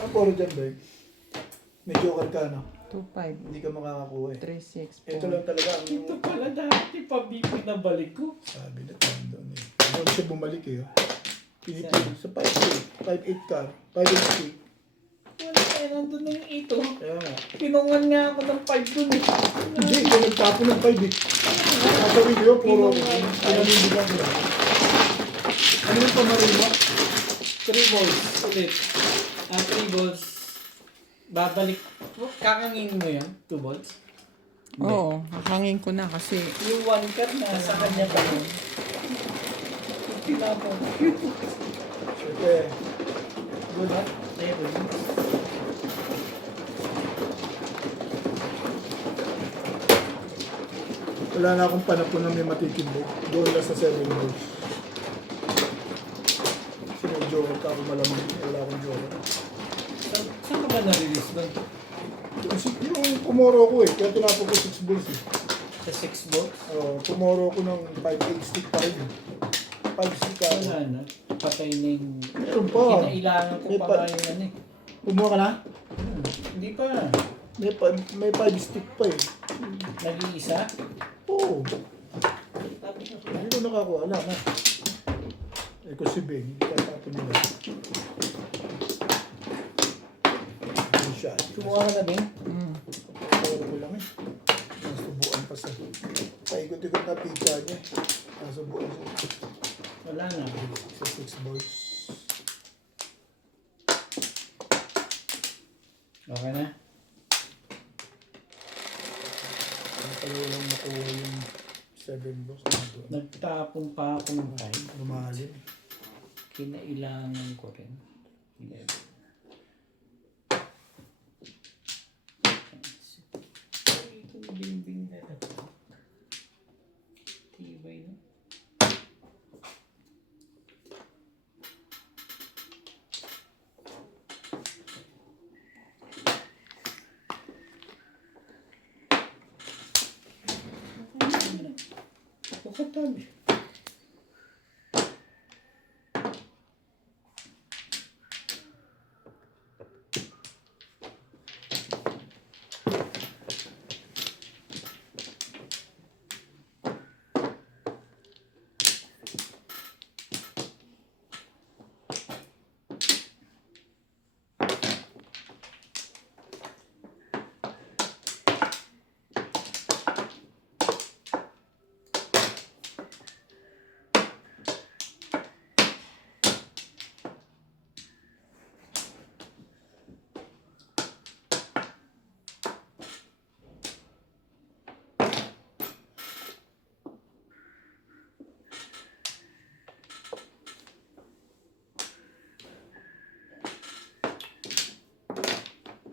Ang puro dyan, babe. May joker ka, no? 2-5. Hindi ka makakakuha eh. 3-6. Ito lang talaga ang Ito pala dati pa na balik ko. sabi na doon eh. Doon siya bumalik eh. Oh. Pinipili sa 5-8. 5-8 ka. 5-8 Wala Eh, nandun na yung 8 oh. Kaya nga. Pinungan nga ako ng 5 dun eh. Hindi, ikaw nagtapo ng 5 eh. Nasa video, puro pinanindigan ko lang. Ano yung pamarin mo? 3 balls ulit. 3 balls. Babalik. Kakangin mo yan? 2 balls? Oo, hangin ko na kasi Yung 1 card na sa kanya ba yun? Tinapon. Siyempre, Good ha? 7. wala na akong panapon na may matitindi. Doon na sa 7 balls. Kasi may joker ka ako malamang. Wala akong joker. Saan ka ba na-release doon? Yung pumoro ko eh. Kaya tinapon ko 6 balls eh. Sa 6 balls? Pumoro ko ng 5-8 stick pa rin eh. 5 stick ako. Wala na. Patay na yung... Meron pa. Kinailangan ko May pa pa- ba yung ano eh. Kumuha ka na? Hindi pa. May 5 stick pa eh. Nag-iisa? Oo. Hindi ko nakakuha. Wala na. Eh kung si Beng, hindi tatapon nila. Ano siya? Sumuha ka na din? Pumoro ko lang eh. Nasubuan pa sa... Paikot-ikot na pizza niya. Nasubuan siya. Wala na. Sa 6 balls. Okay na? Ano pala walang makuha yung 7 balls. Nagtapon pa ako ng 5. Lumalim. Kinailangan ko rin. 11. Ito bimbing na ito. Tibay na. Pagkatabi.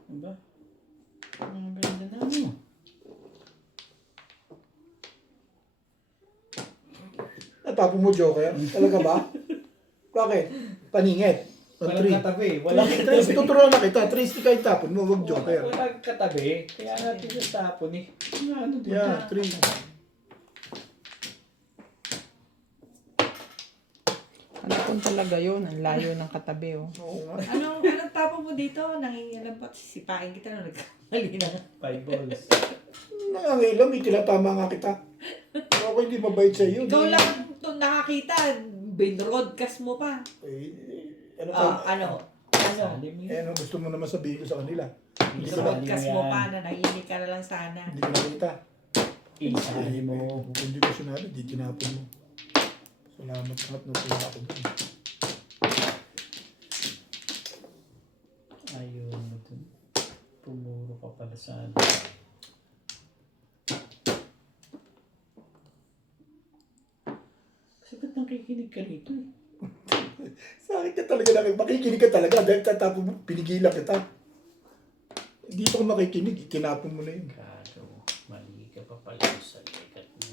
Diba? Ang ganda na mo. Natapon mo joker? Talaga ba? Bakit? Paningit. Walang katabi. Walang Tres, katabi. tuturuan na kita. Tres, di kayo tapon mo. Huwag joker. Walang katabi. Kaya natin yung tapon eh. Ano doon? Yeah, 3. ano kung talaga yun, ang layo ng katabi oh. Oo nga. Anong tapo mo dito? Nangingilam pa. Sipain kita na nagkamali na. 5 balls. Nangangilam, may tinatama nga kita. Ako hindi mabait sa iyo. Ikaw lang ito nakakita. Binroadcast mo pa. Ano Ah, pa? ano? Salim yun. Ano gusto mo naman sabihin ko sa kanila? Hindi ko na, Binroadcast mo pa na nahihili ka na lang sana. hindi ko nakita. Isali mo. Kung hindi ko sinabi, di tinapon mo. Salamat lahat na tuwa ako doon. Ayun mo dun. Pumuro ka pala sa ano. Kasi ba't nakikinig ka rito eh? Sa akin ka talaga makikinig ka talaga dahil tatapon mo, pinigilan kita. Dito ko makikinig, itinapon mo na yun. Kado, mali ka pa pala sa likat mo.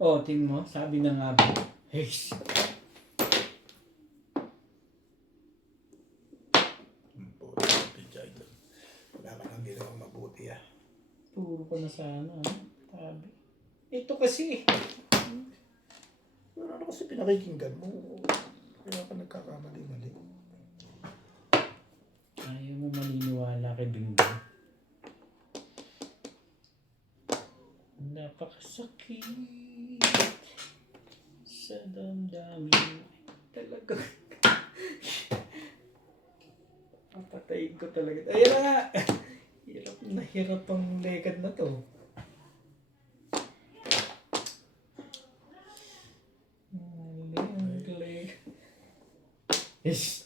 Oh, tingin mo, sabi na nga ba? Hey, Wala ka nang ginawang mabuti ah. puro ka na sana. Tabi. Ito kasi eh. Pero ano kasi pinakikinggan mo? Kaya ka nagkakamali-mali. Ayaw mo maniniwala kay Bingo. Napakasakit sa damdamin. Talaga. Patayin ko talaga. Ayun na nga. Hirap na hirap ang lekad na to. Leg. Yes.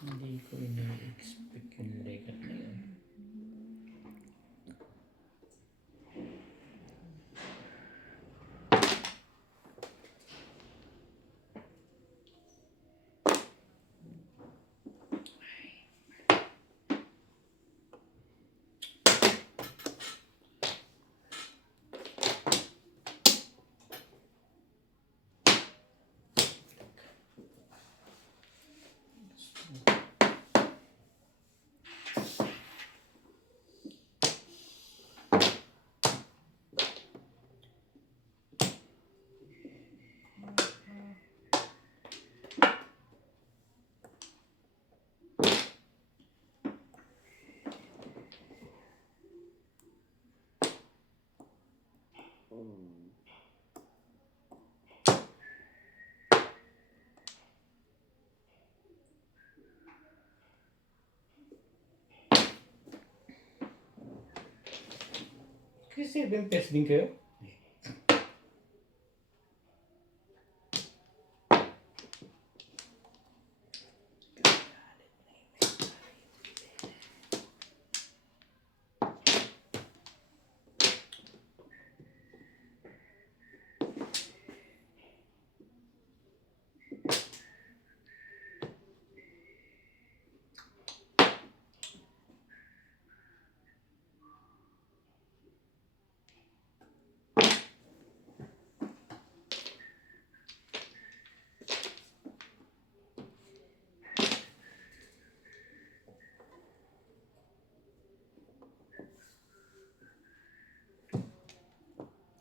Hindi ko ini-expect yung lekad na yun. Kasi 7 pesos din kayo?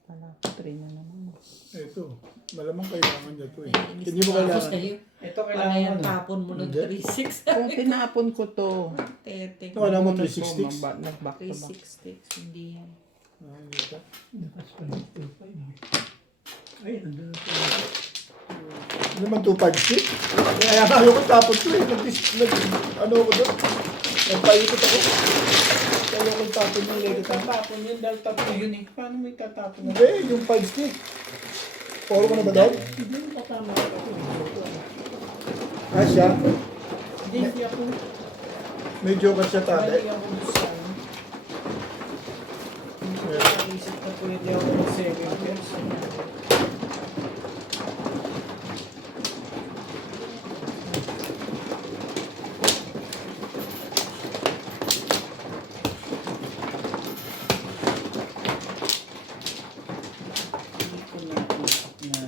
Palapit rin na naman. Ito, malamang kailangan niya to eh. Hindi mo kailangan. Ito Ano kailangan yan, ano? tapon mo ng Hindi. 3-6. Kung tinapon ko to, Tete. Wala mo nabunot 366? ko, nag-back to back. 3-6 hindi yan. Ah, hindi ka. Ay, nandun ito. Ano naman 256? Kaya ayaw ko tapon to eh. Ano ako doon? Nagpaikot ako. Kaya ko tapon yung Hindi lekad. tatapon yun dahil tatlo yun eh. Paano may tatapon na? Hindi, yung 5 stick. Puro mo na ba daw? Hindi mo tatama ako. Ah, siya? Hindi ako. May joker siya tabi. Balik ako doon sa ano. Hindi ko naisip na pwede ako mag-7 pesos. Hindi ko naisip na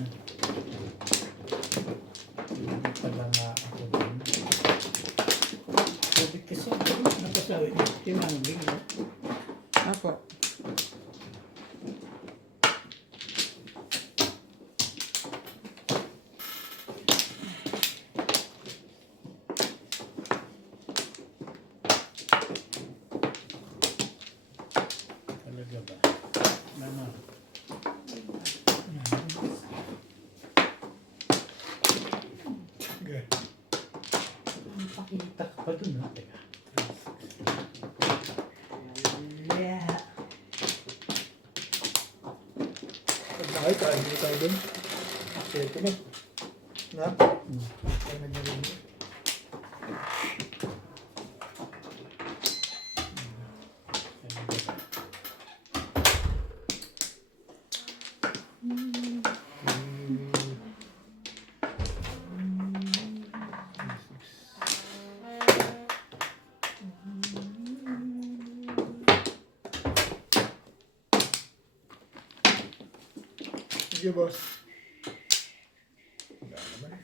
hindi pala nga ako dun. Sabi kasi nakasabi, tinangling no? Ako. Talaga ba? Mama. Okay. Pakita ka pa dun ha? Teka. Pag nakay, kain mo tayo doon. Ito na. Na? Ay, nagnarin mo. Sige, boss. Wala naman.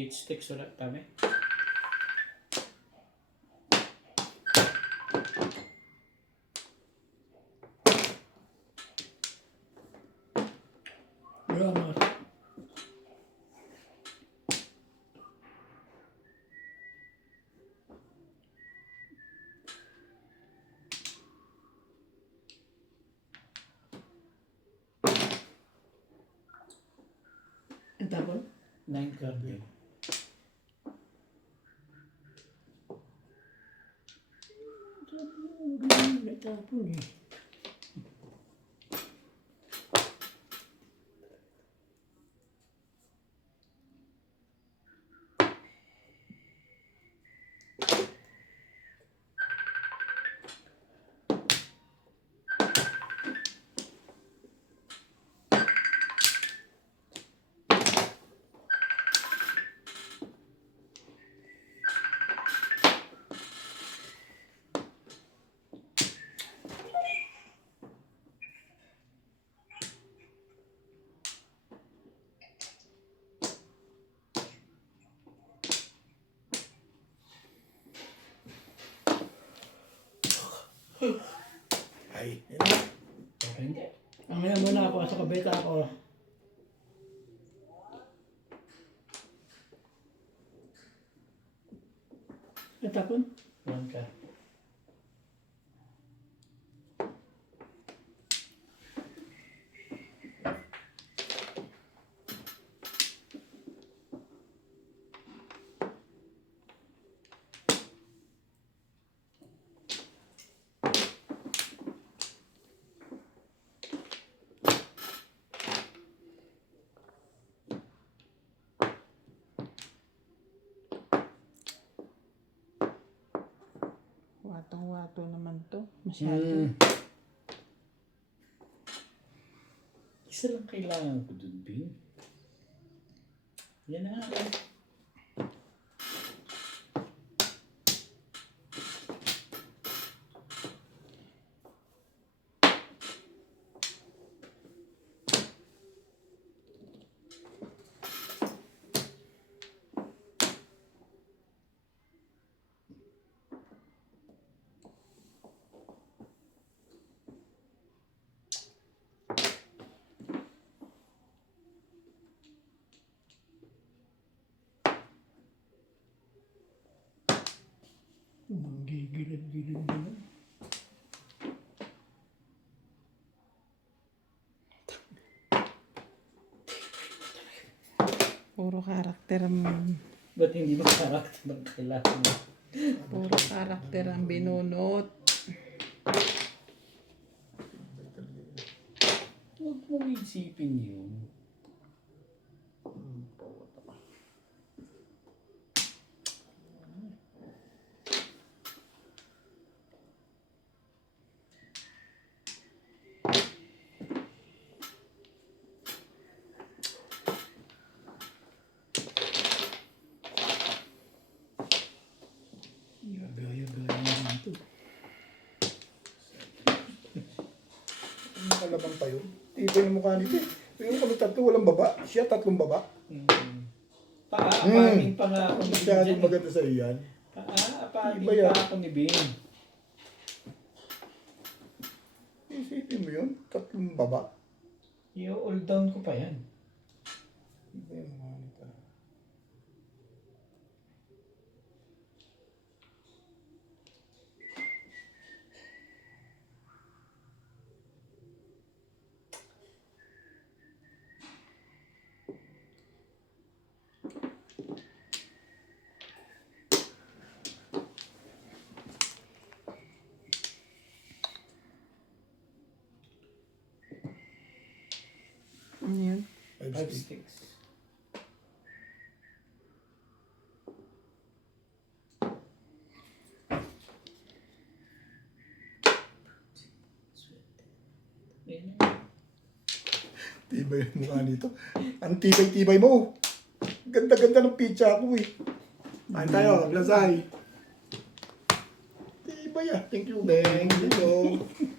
8 sticks wala kami. Salamat. Ang tapon? 9 card eh. Ang tapon eh. Ay, Okay, hindi. Ang ngayon muna ako sa kabeta ako. Ang tapon? 1 card. Watong-wato naman to. Masyado. Isa lang kailangan ko dun, Bing. Yan na nga. Gigilid-gilid na lang. Puro karakter ang Ba't hindi mo karakter ng kailangan mo? puro karakter ang binunot. Huwag mong isipin yun. Gaya-gaya naman ito. Ang kalabang pa yun. Tibay ng mukha nito eh. Yung kami tatlo, walang baba. Siya, 3 baba. Paapating pa nga ako ni Bing Masyadong dyan eh. maganda sa iyan. Paapating Iba yan. pa ako ni Bing. Isipin mo yun, 3 baba. I-all down ko pa yan. Iba yung mukha nito. Ano yun? 5 5 stick. sticks. Ayan na. Tibay yung mukha nito. Ang tibay-tibay mo. Ganda-ganda ng pizza ko eh. Kain tayo, lasay. Tibay ah. Thank you, Beng. Dito.